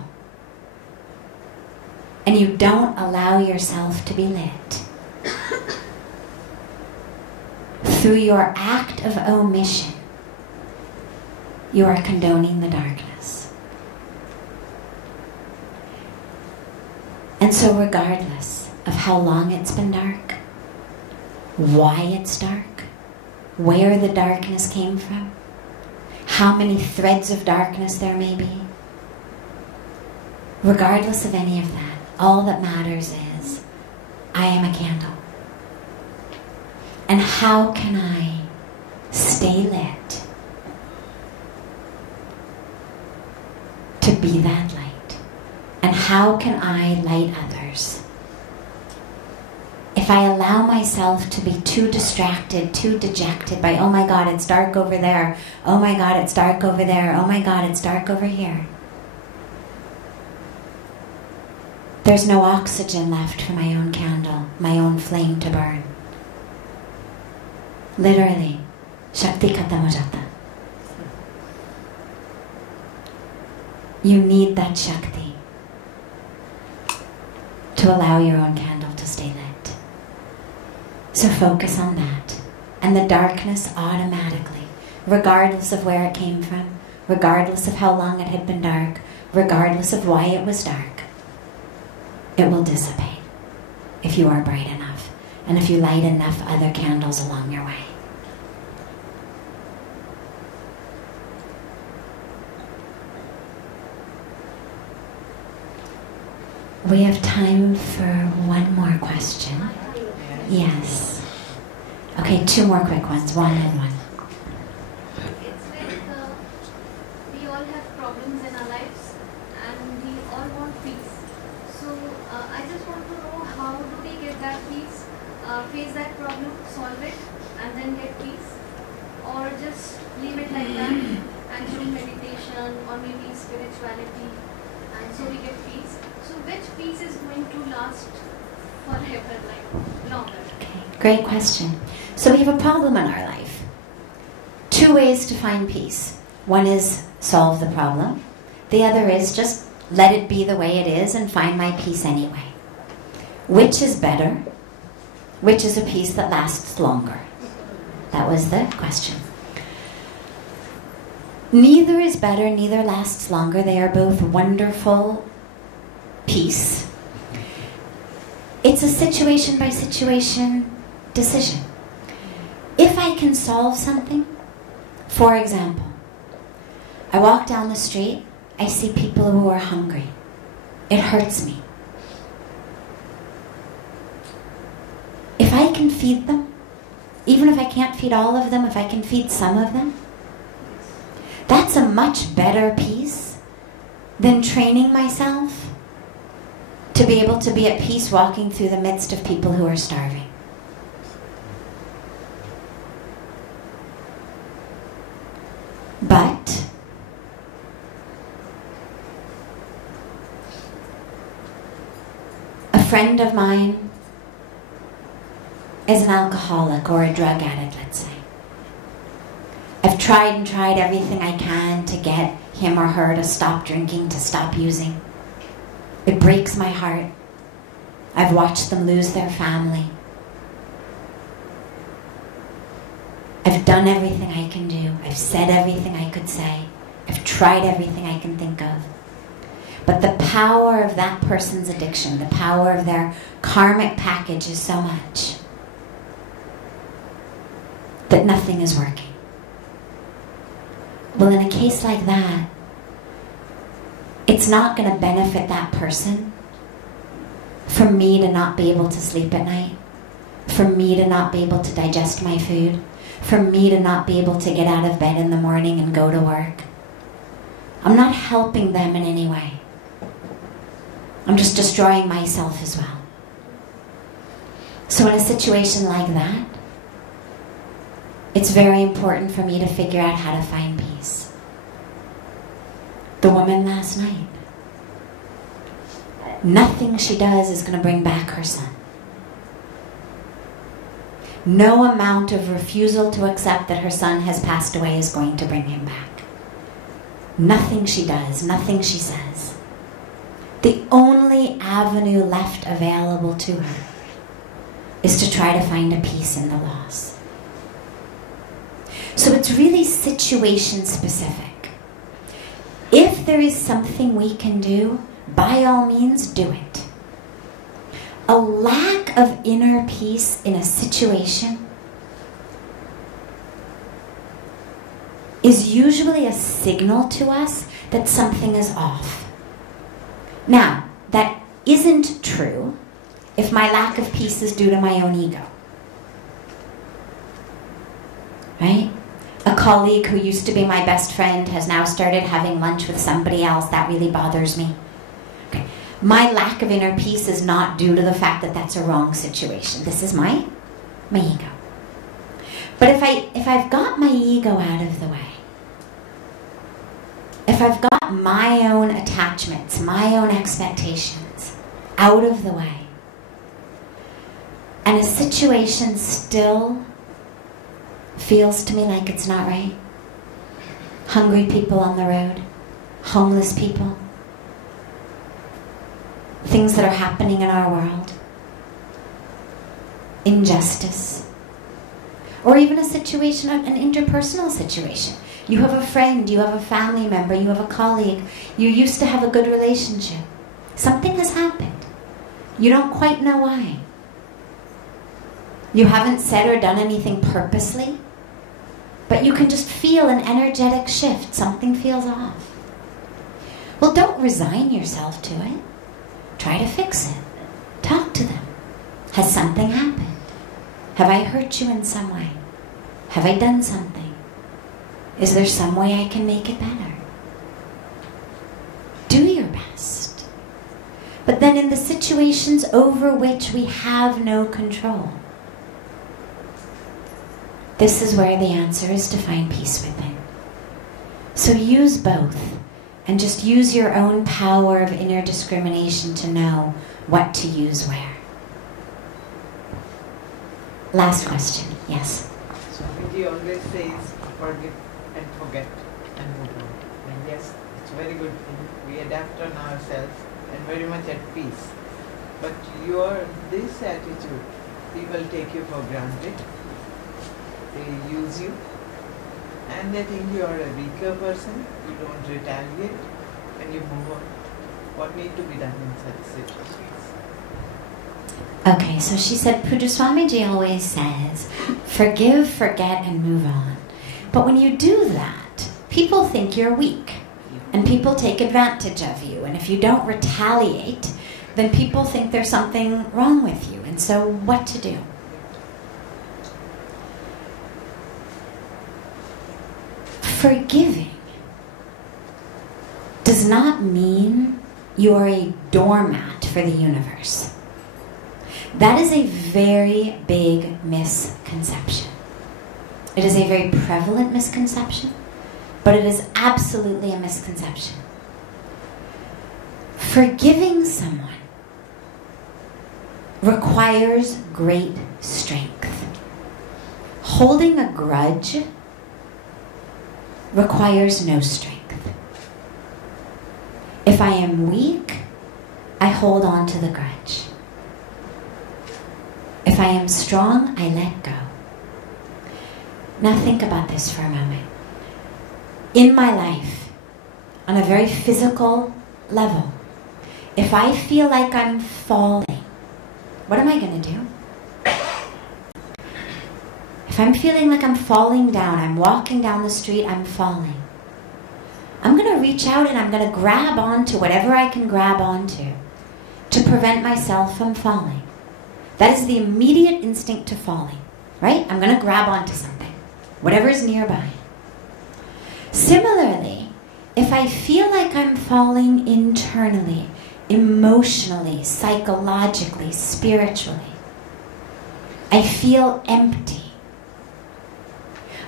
and you don't allow yourself to be lit, through your act of omission, you are condoning the darkness. And so regardless of how long it's been dark, why it's dark, where the darkness came from, how many threads of darkness there may be, regardless of any of that, all that matters is, I am a candle. And how can I stay lit to be that light? And how can I light others? If I allow myself to be too distracted, too dejected by, oh my God, it's dark over there. Oh my God, it's dark over there. Oh my God, it's dark over here. There's no oxygen left for my own candle, my own flame to burn. Literally, Shakti khatam ho jata. You need that Shakti to allow your own candle to stay lit. So focus on that. And the darkness automatically, regardless of where it came from, regardless of how long it had been dark, regardless of why it was dark, it will dissipate if you are bright enough and if you light enough other candles along your way. We have time for one more question. Yes. Okay, two more quick ones, one and one. It's like we all have problems in our lives and we all want peace. So I just want to know, how do we get that peace, face that problem, solve it, and then get peace? Or just leave it like that and do meditation or maybe spirituality and so we get peace? So which peace is going to last forever, like longer? Okay, great question. So we have a problem in our life. Two ways to find peace. One is solve the problem. The other is just let it be the way it is and find my peace anyway. Which is better? Which is a peace that lasts longer? That was the question. Neither is better, neither lasts longer. They are both wonderful peace. It's a situation by situation decision. If I can solve something, for example, I walk down the street, I see people who are hungry. It hurts me. can feed them, even if I can't feed all of them, if I can feed some of them, that's a much better peace than training myself to be able to be at peace walking through the midst of people who are starving. But a friend of mine is an alcoholic or a drug addict, let's say. I've tried and tried everything I can to get him or her to stop drinking, to stop using. It breaks my heart. I've watched them lose their family. I've done everything I can do. I've said everything I could say. I've tried everything I can think of. But the power of that person's addiction, the power of their karmic package is so much that nothing is working. Well, in a case like that, it's not going to benefit that person for me to not be able to sleep at night, for me to not be able to digest my food, for me to not be able to get out of bed in the morning and go to work. I'm not helping them in any way. I'm just destroying myself as well. So in a situation like that, it's very important for me to figure out how to find peace. The woman last night, nothing she does is going to bring back her son. No amount of refusal to accept that her son has passed away is going to bring him back. Nothing she does, nothing she says. The only avenue left available to her is to try to find a peace in the loss. So it's really situation specific. If there is something we can do, by all means do it. A lack of inner peace in a situation is usually a signal to us that something is off. Now, that isn't true if my lack of peace is due to my own ego. Right? A colleague who used to be my best friend has now started having lunch with somebody else. That really bothers me. Okay. My lack of inner peace is not due to the fact that that's a wrong situation. This is my ego. But if I've got my ego out of the way, if I've got my own attachments, my own expectations out of the way, and a situation still feels to me like it's not right, hungry people on the road, homeless people, things that are happening in our world, injustice, or even a situation, an interpersonal situation. You have a friend, you have a family member, you have a colleague, you used to have a good relationship. Something has happened. You don't quite know why. You haven't said or done anything purposely, but you can just feel an energetic shift. Something feels off. Well, don't resign yourself to it. Try to fix it. Talk to them. Has something happened? Have I hurt you in some way? Have I done something? Is there some way I can make it better? Do your best. But then in the situations over which we have no control, this is where the answer is to find peace within. So use both, and just use your own power of inner discrimination to know what to use where. Last question, yes? Swamiji always says, forgive and forget and move on. And yes, it's a very good thing. We adapt on ourselves and very much at peace. But this attitude, people take you for granted. They use you, and they think you are a weaker person. You don't retaliate, and you move on. What needs to be done in such situations? Okay, so she said, Pujya Swamiji always says, forgive, forget, and move on. But when you do that, people think you're weak, and people take advantage of you. And if you don't retaliate, then people think there's something wrong with you. And so what to do? Forgiving does not mean you are a doormat for the universe. That is a very big misconception. It is a very prevalent misconception, but it is absolutely a misconception. Forgiving someone requires great strength. Holding a grudge requires no strength. If I am weak, I hold on to the grudge. If I am strong, I let go. Now think about this for a moment. In my life, on a very physical level, if I feel like I'm falling, what am I going to do? If I'm feeling like I'm falling down, I'm walking down the street, I'm falling, I'm going to reach out and I'm going to grab onto whatever I can grab onto to prevent myself from falling. That is the immediate instinct to falling, right? I'm going to grab onto something, whatever is nearby. Similarly, if I feel like I'm falling internally, emotionally, psychologically, spiritually, I feel empty,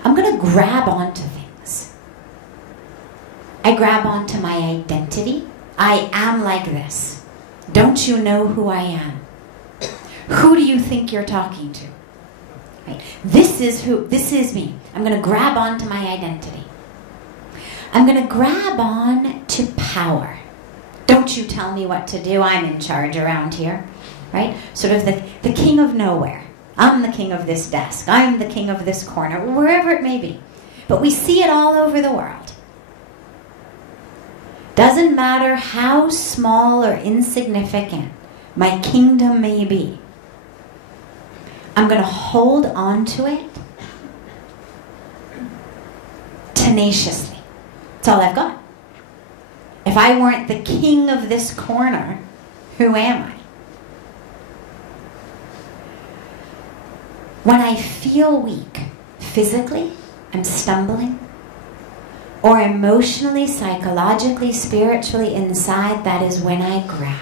I'm going to grab onto things. I grab onto my identity. I am like this. Don't you know who I am? Who do you think you're talking to? Right? This is me. I'm going to grab onto my identity. I'm going to grab on to power. Don't you tell me what to do. I'm in charge around here. Right? Sort of the king of nowhere. I'm the king of this desk. I'm the king of this corner. Wherever it may be. But we see it all over the world. Doesn't matter how small or insignificant my kingdom may be. I'm going to hold on to it tenaciously. That's all I've got. If I weren't the king of this corner, who am I? When I feel weak, physically, I'm stumbling, or emotionally, psychologically, spiritually inside, that is when I grab.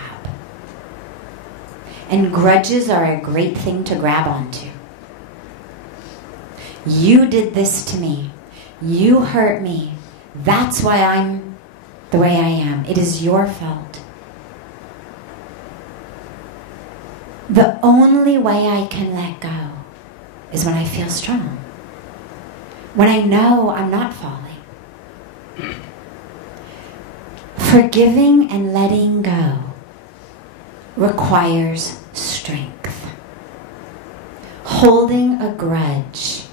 And grudges are a great thing to grab onto. You did this to me. You hurt me. That's why I'm the way I am. It is your fault. The only way I can let go is when I feel strong. When I know I'm not falling. Forgiving and letting go requires strength. Holding a grudge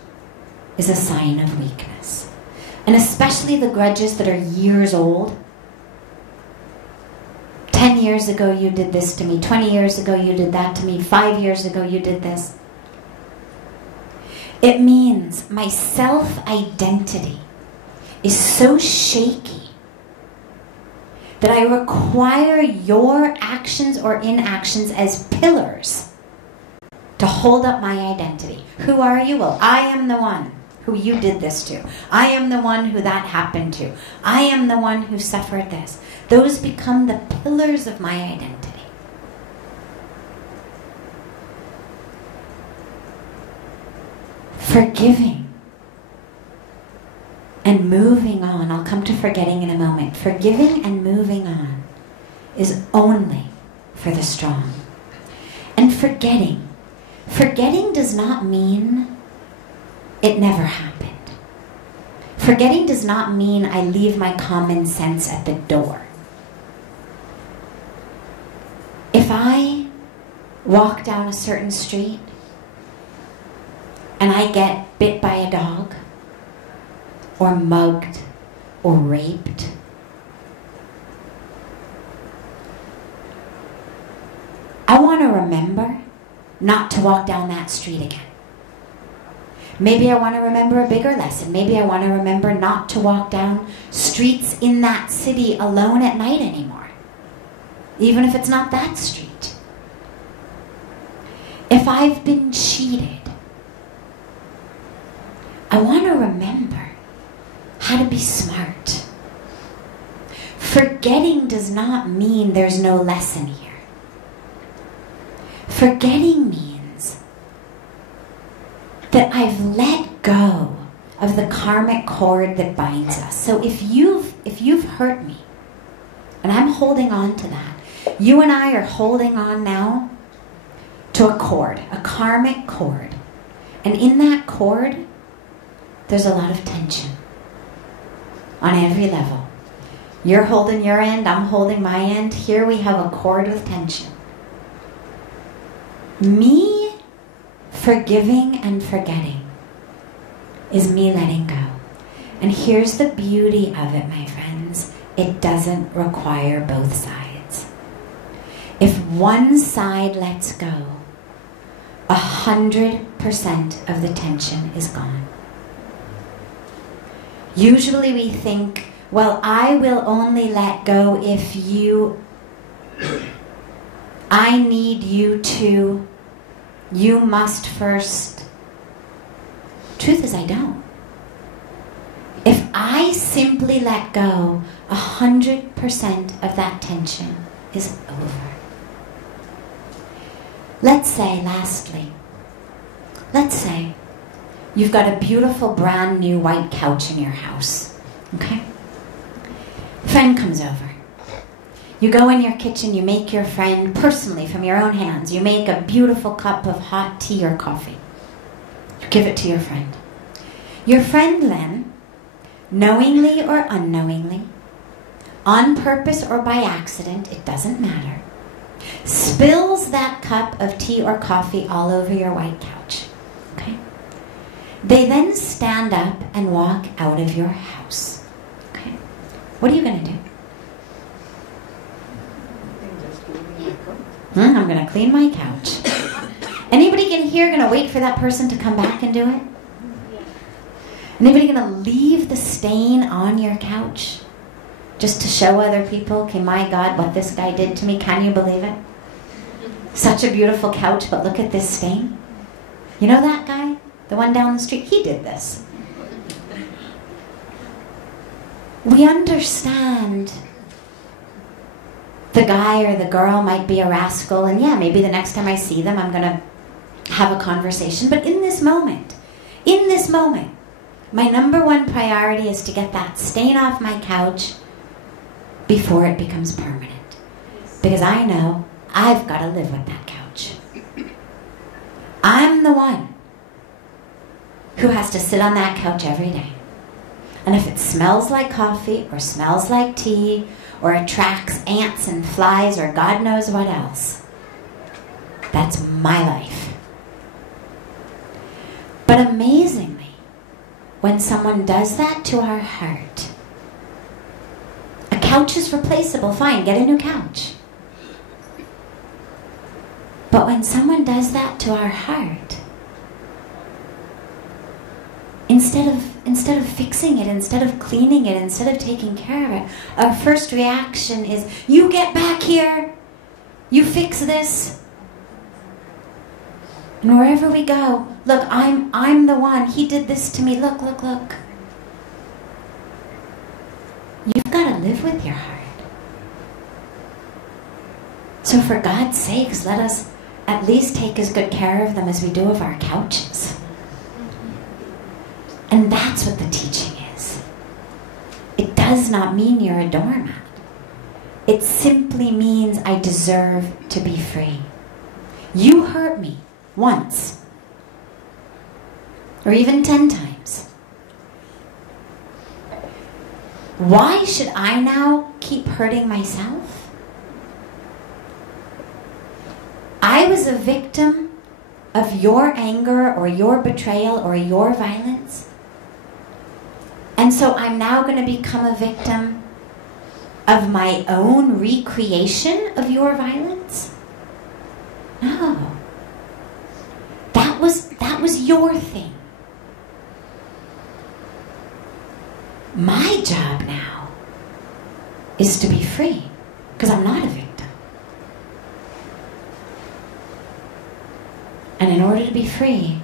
is a sign of weakness. And especially the grudges that are years old. 10 years ago you did this to me. 20 years ago you did that to me. 5 years ago you did this. It means my self-identity is so shaky that I require your actions or inactions as pillars to hold up my identity. Who are you? Well, I am the one who you did this to. I am the one who that happened to. I am the one who suffered this. Those become the pillars of my identity. Forgiving and moving on. I'll come to forgetting in a moment. Forgiving and moving on is only for the strong. And forgetting does not mean it never happened. Forgetting does not mean I leave my common sense at the door. If I walk down a certain street and I get bit by a dog, or mugged, or raped, I want to remember not to walk down that street again. Maybe I want to remember a bigger lesson. Maybe I want to remember not to walk down streets in that city alone at night anymore, even if it's not that street. If I've been cheated, I want to remember how to be be smart. Forgetting does not mean there's no lesson here. Forgetting means that I've let go of the karmic cord that binds us. So if you've hurt me, and I'm holding on to that, you and I are holding on now to a cord, a karmic cord. And in that cord, there's a lot of tension on every level. You're holding your end, I'm holding my end. Here we have a cord with tension. Me forgiving and forgetting is me letting go. And here's the beauty of it, my friends. It doesn't require both sides. If one side lets go, 100% of the tension is gone. Usually we think, well, I will only let go if I need you to, you must first. Truth is, I don't. If I simply let go, 100% of that tension is over. Let's say, lastly, you've got a beautiful brand new white couch in your house, okay? Friend comes over. You go in your kitchen, you make your friend, personally from your own hands, you make a beautiful cup of hot tea or coffee. You give it to your friend. Your friend then, knowingly or unknowingly, on purpose or by accident, it doesn't matter, spills that cup of tea or coffee all over your white couch. Okay? They then stand up and walk out of your house. Okay? What are you going to do? I'm going to clean my couch. Anybody in here going to wait for that person to come back and do it? Anybody going to leave the stain on your couch just to show other people, okay, my God, what this guy did to me, can you believe it? Such a beautiful couch, but look at this stain. You know that guy? The one down the street? He did this. We understand the guy or the girl might be a rascal, and yeah, maybe the next time I see them, I'm going to have a conversation. But in this moment, my number one priority is to get that stain off my couch before it becomes permanent. Because I know I've got to live with that couch. I'm the one who has to sit on that couch every day. And if it smells like coffee or smells like tea or attracts ants and flies or God knows what else, that's my life. But amazingly, when someone does that to our heart, a couch is replaceable, fine, get a new couch. But when someone does that to our heart, instead of fixing it, instead of cleaning it, instead of taking care of it, our first reaction is, you get back here, you fix this. And wherever we go, look, I'm the one, he did this to me, look. You've got to live with your heart. So for God's sakes, let us at least take as good care of them as we do of our couches. And that's what the teaching is. It does not mean you're a doormat. It simply means I deserve to be free. You hurt me once, or even 10 times. Why should I now keep hurting myself? I was a victim of your anger or your betrayal or your violence. And so I'm now going to become a victim of my own recreation of your violence? No. That was your thing. My job now is to be free, because I'm not a victim. And in order to be free,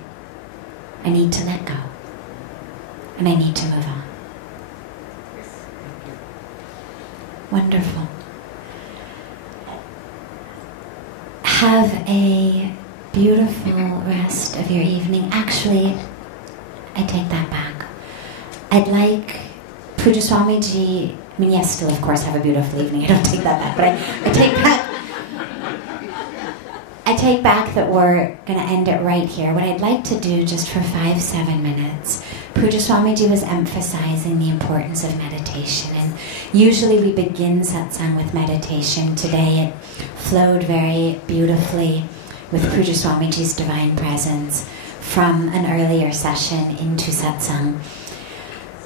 I need to let go. And I need to move on. Wonderful. Have a beautiful rest of your evening. Actually, I take that back. I'd like Pujya Swamiji, I mean, yes, still of course have a beautiful evening. I don't take that back, but I take back that we're going to end it right here. What I'd like to do just for 5-7 minutes, Pujya Swamiji was emphasizing the importance of meditation, and usually we begin satsang with meditation. Today it flowed very beautifully with Pujya Swamiji's divine presence from an earlier session into satsang.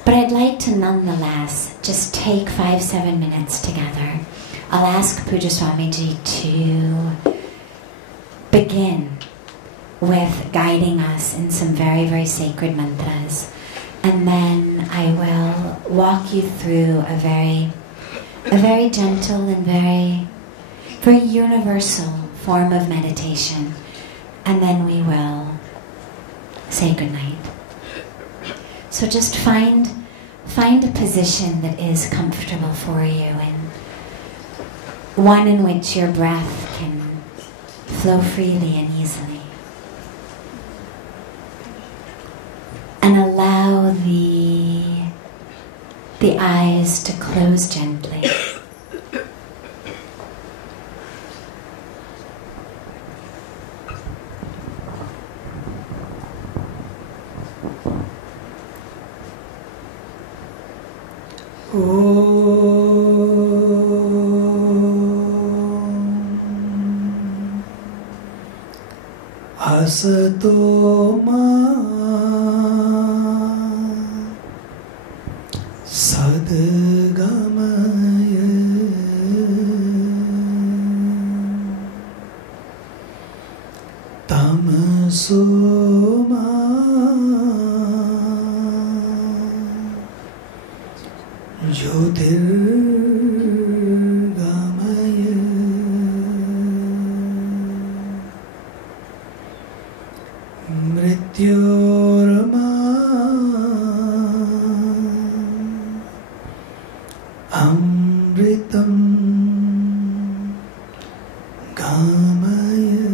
But I'd like to nonetheless just take 5-7 minutes together. I'll ask Pujya Swamiji to begin with guiding us in some very, very sacred mantras. And then I will walk you through a very gentle and very universal form of meditation. And then we will say goodnight. So just find a position that is comfortable for you, and one in which your breath can flow freely and easily. And allow the eyes to close gently. Asato ma sadgamaya tamaso ma jyotirgamaya mrityorma amritam gamaya.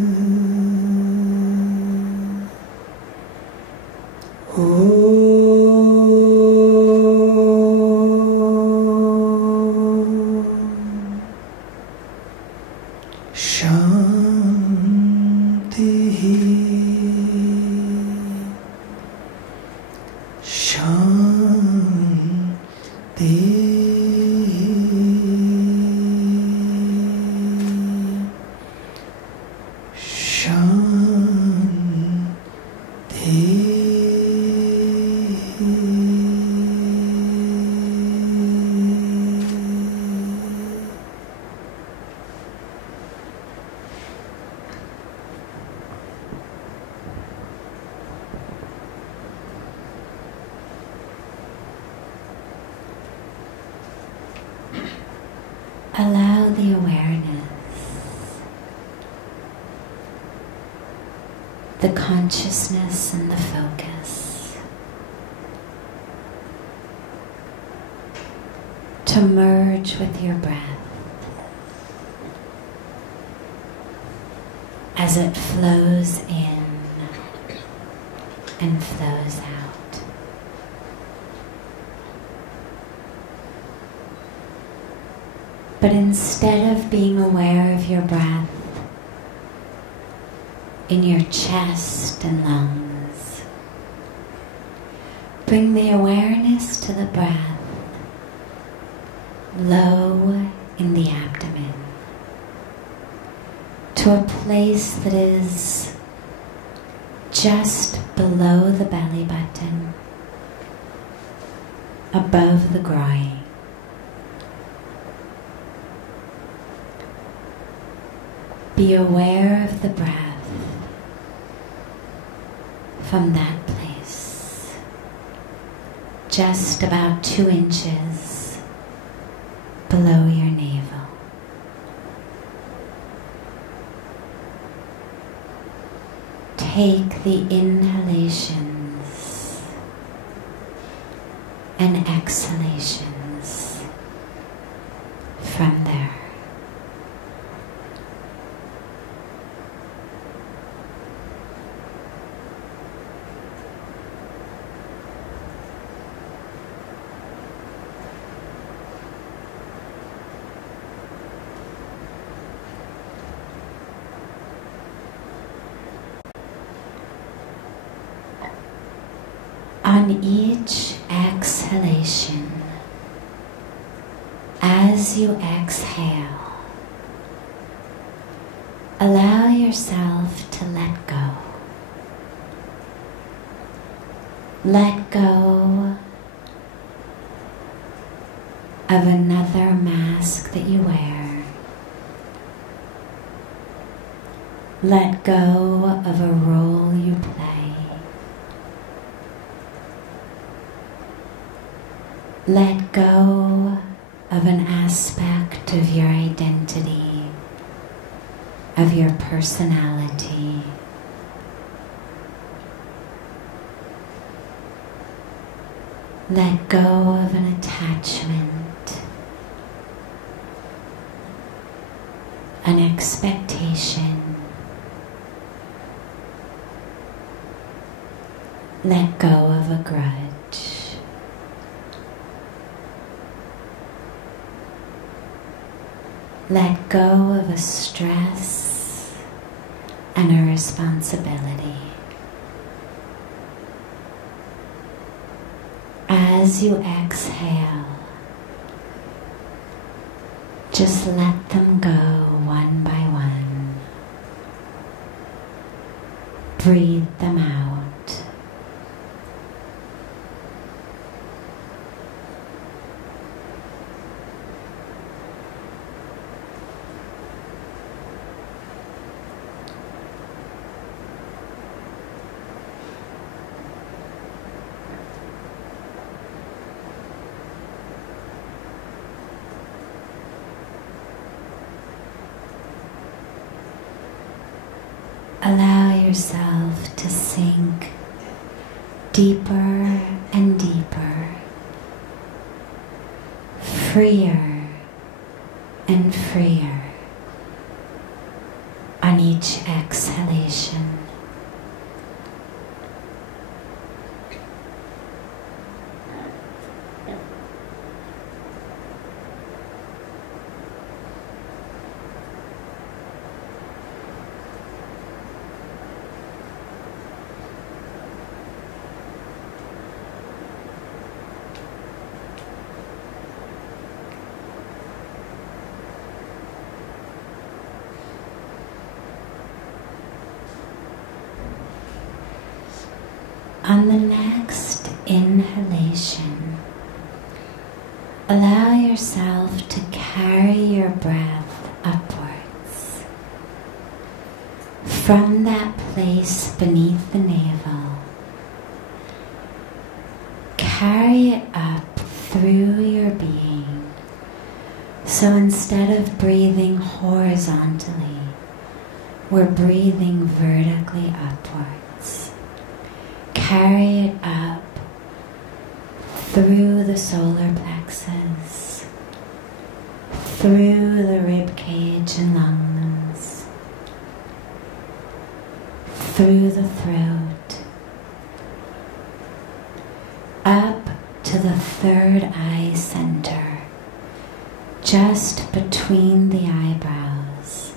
Allow the awareness, the consciousness and the focus to merge with your breath as it flows in and flows out. But instead of being aware of your breath in your chest and lungs, bring the awareness to the breath low in the abdomen, to a place that is just below the belly button, above the groin. Be aware of the breath from that place, just about 2 inches below your navel. Take the inhalations and exhalations from there. On each exhalation, as you exhale, allow yourself to let go. Let go of another mask that you wear. Let go of a role you play. Let go of an aspect of your identity, of your personality. Let go of an attachment, an expectation. Let go of a grudge. Let go of a stress and a responsibility. As you exhale, just let them go one by one. Breathe them out. Allow yourself to sink deeper and deeper, freer and freer on each exhalation. On the next inhalation, allow yourself to carry your breath upwards from that place beneath the navel. Carry it up through your being. So instead of breathing horizontally, we're breathing vertically upwards. Carry it up through the solar plexus, through the rib cage and lungs, through the throat, up to the third eye center, just between the eyebrows,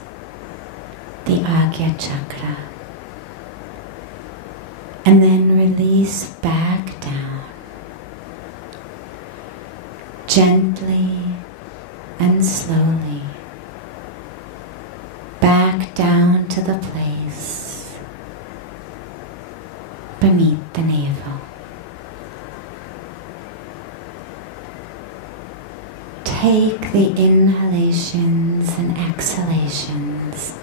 the Agya chakra. And then release back down, gently and slowly, back down to the place beneath the navel. Take the inhalations and exhalations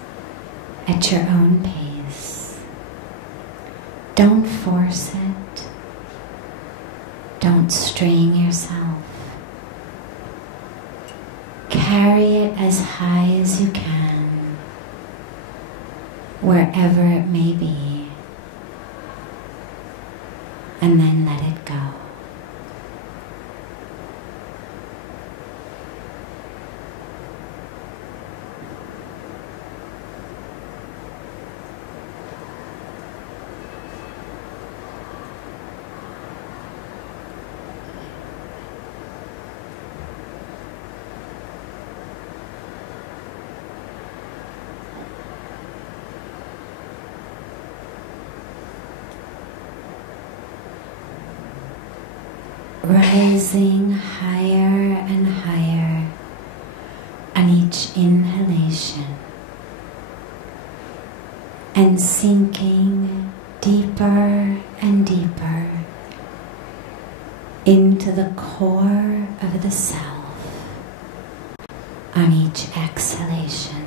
at your own pace. Don't force it. Don't strain yourself. Carry it as high as you can, wherever it may be, and then let it go. rising higher and higher on each inhalation and sinking deeper and deeper into the core of the self on each exhalation.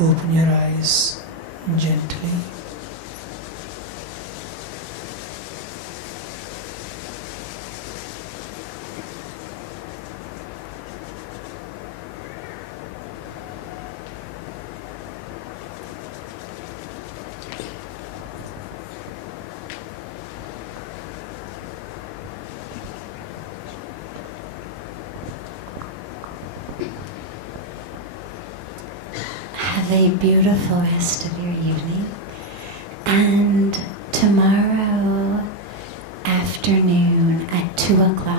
Open your eyes gently. Have a beautiful rest of your evening, and tomorrow afternoon at 2 o'clock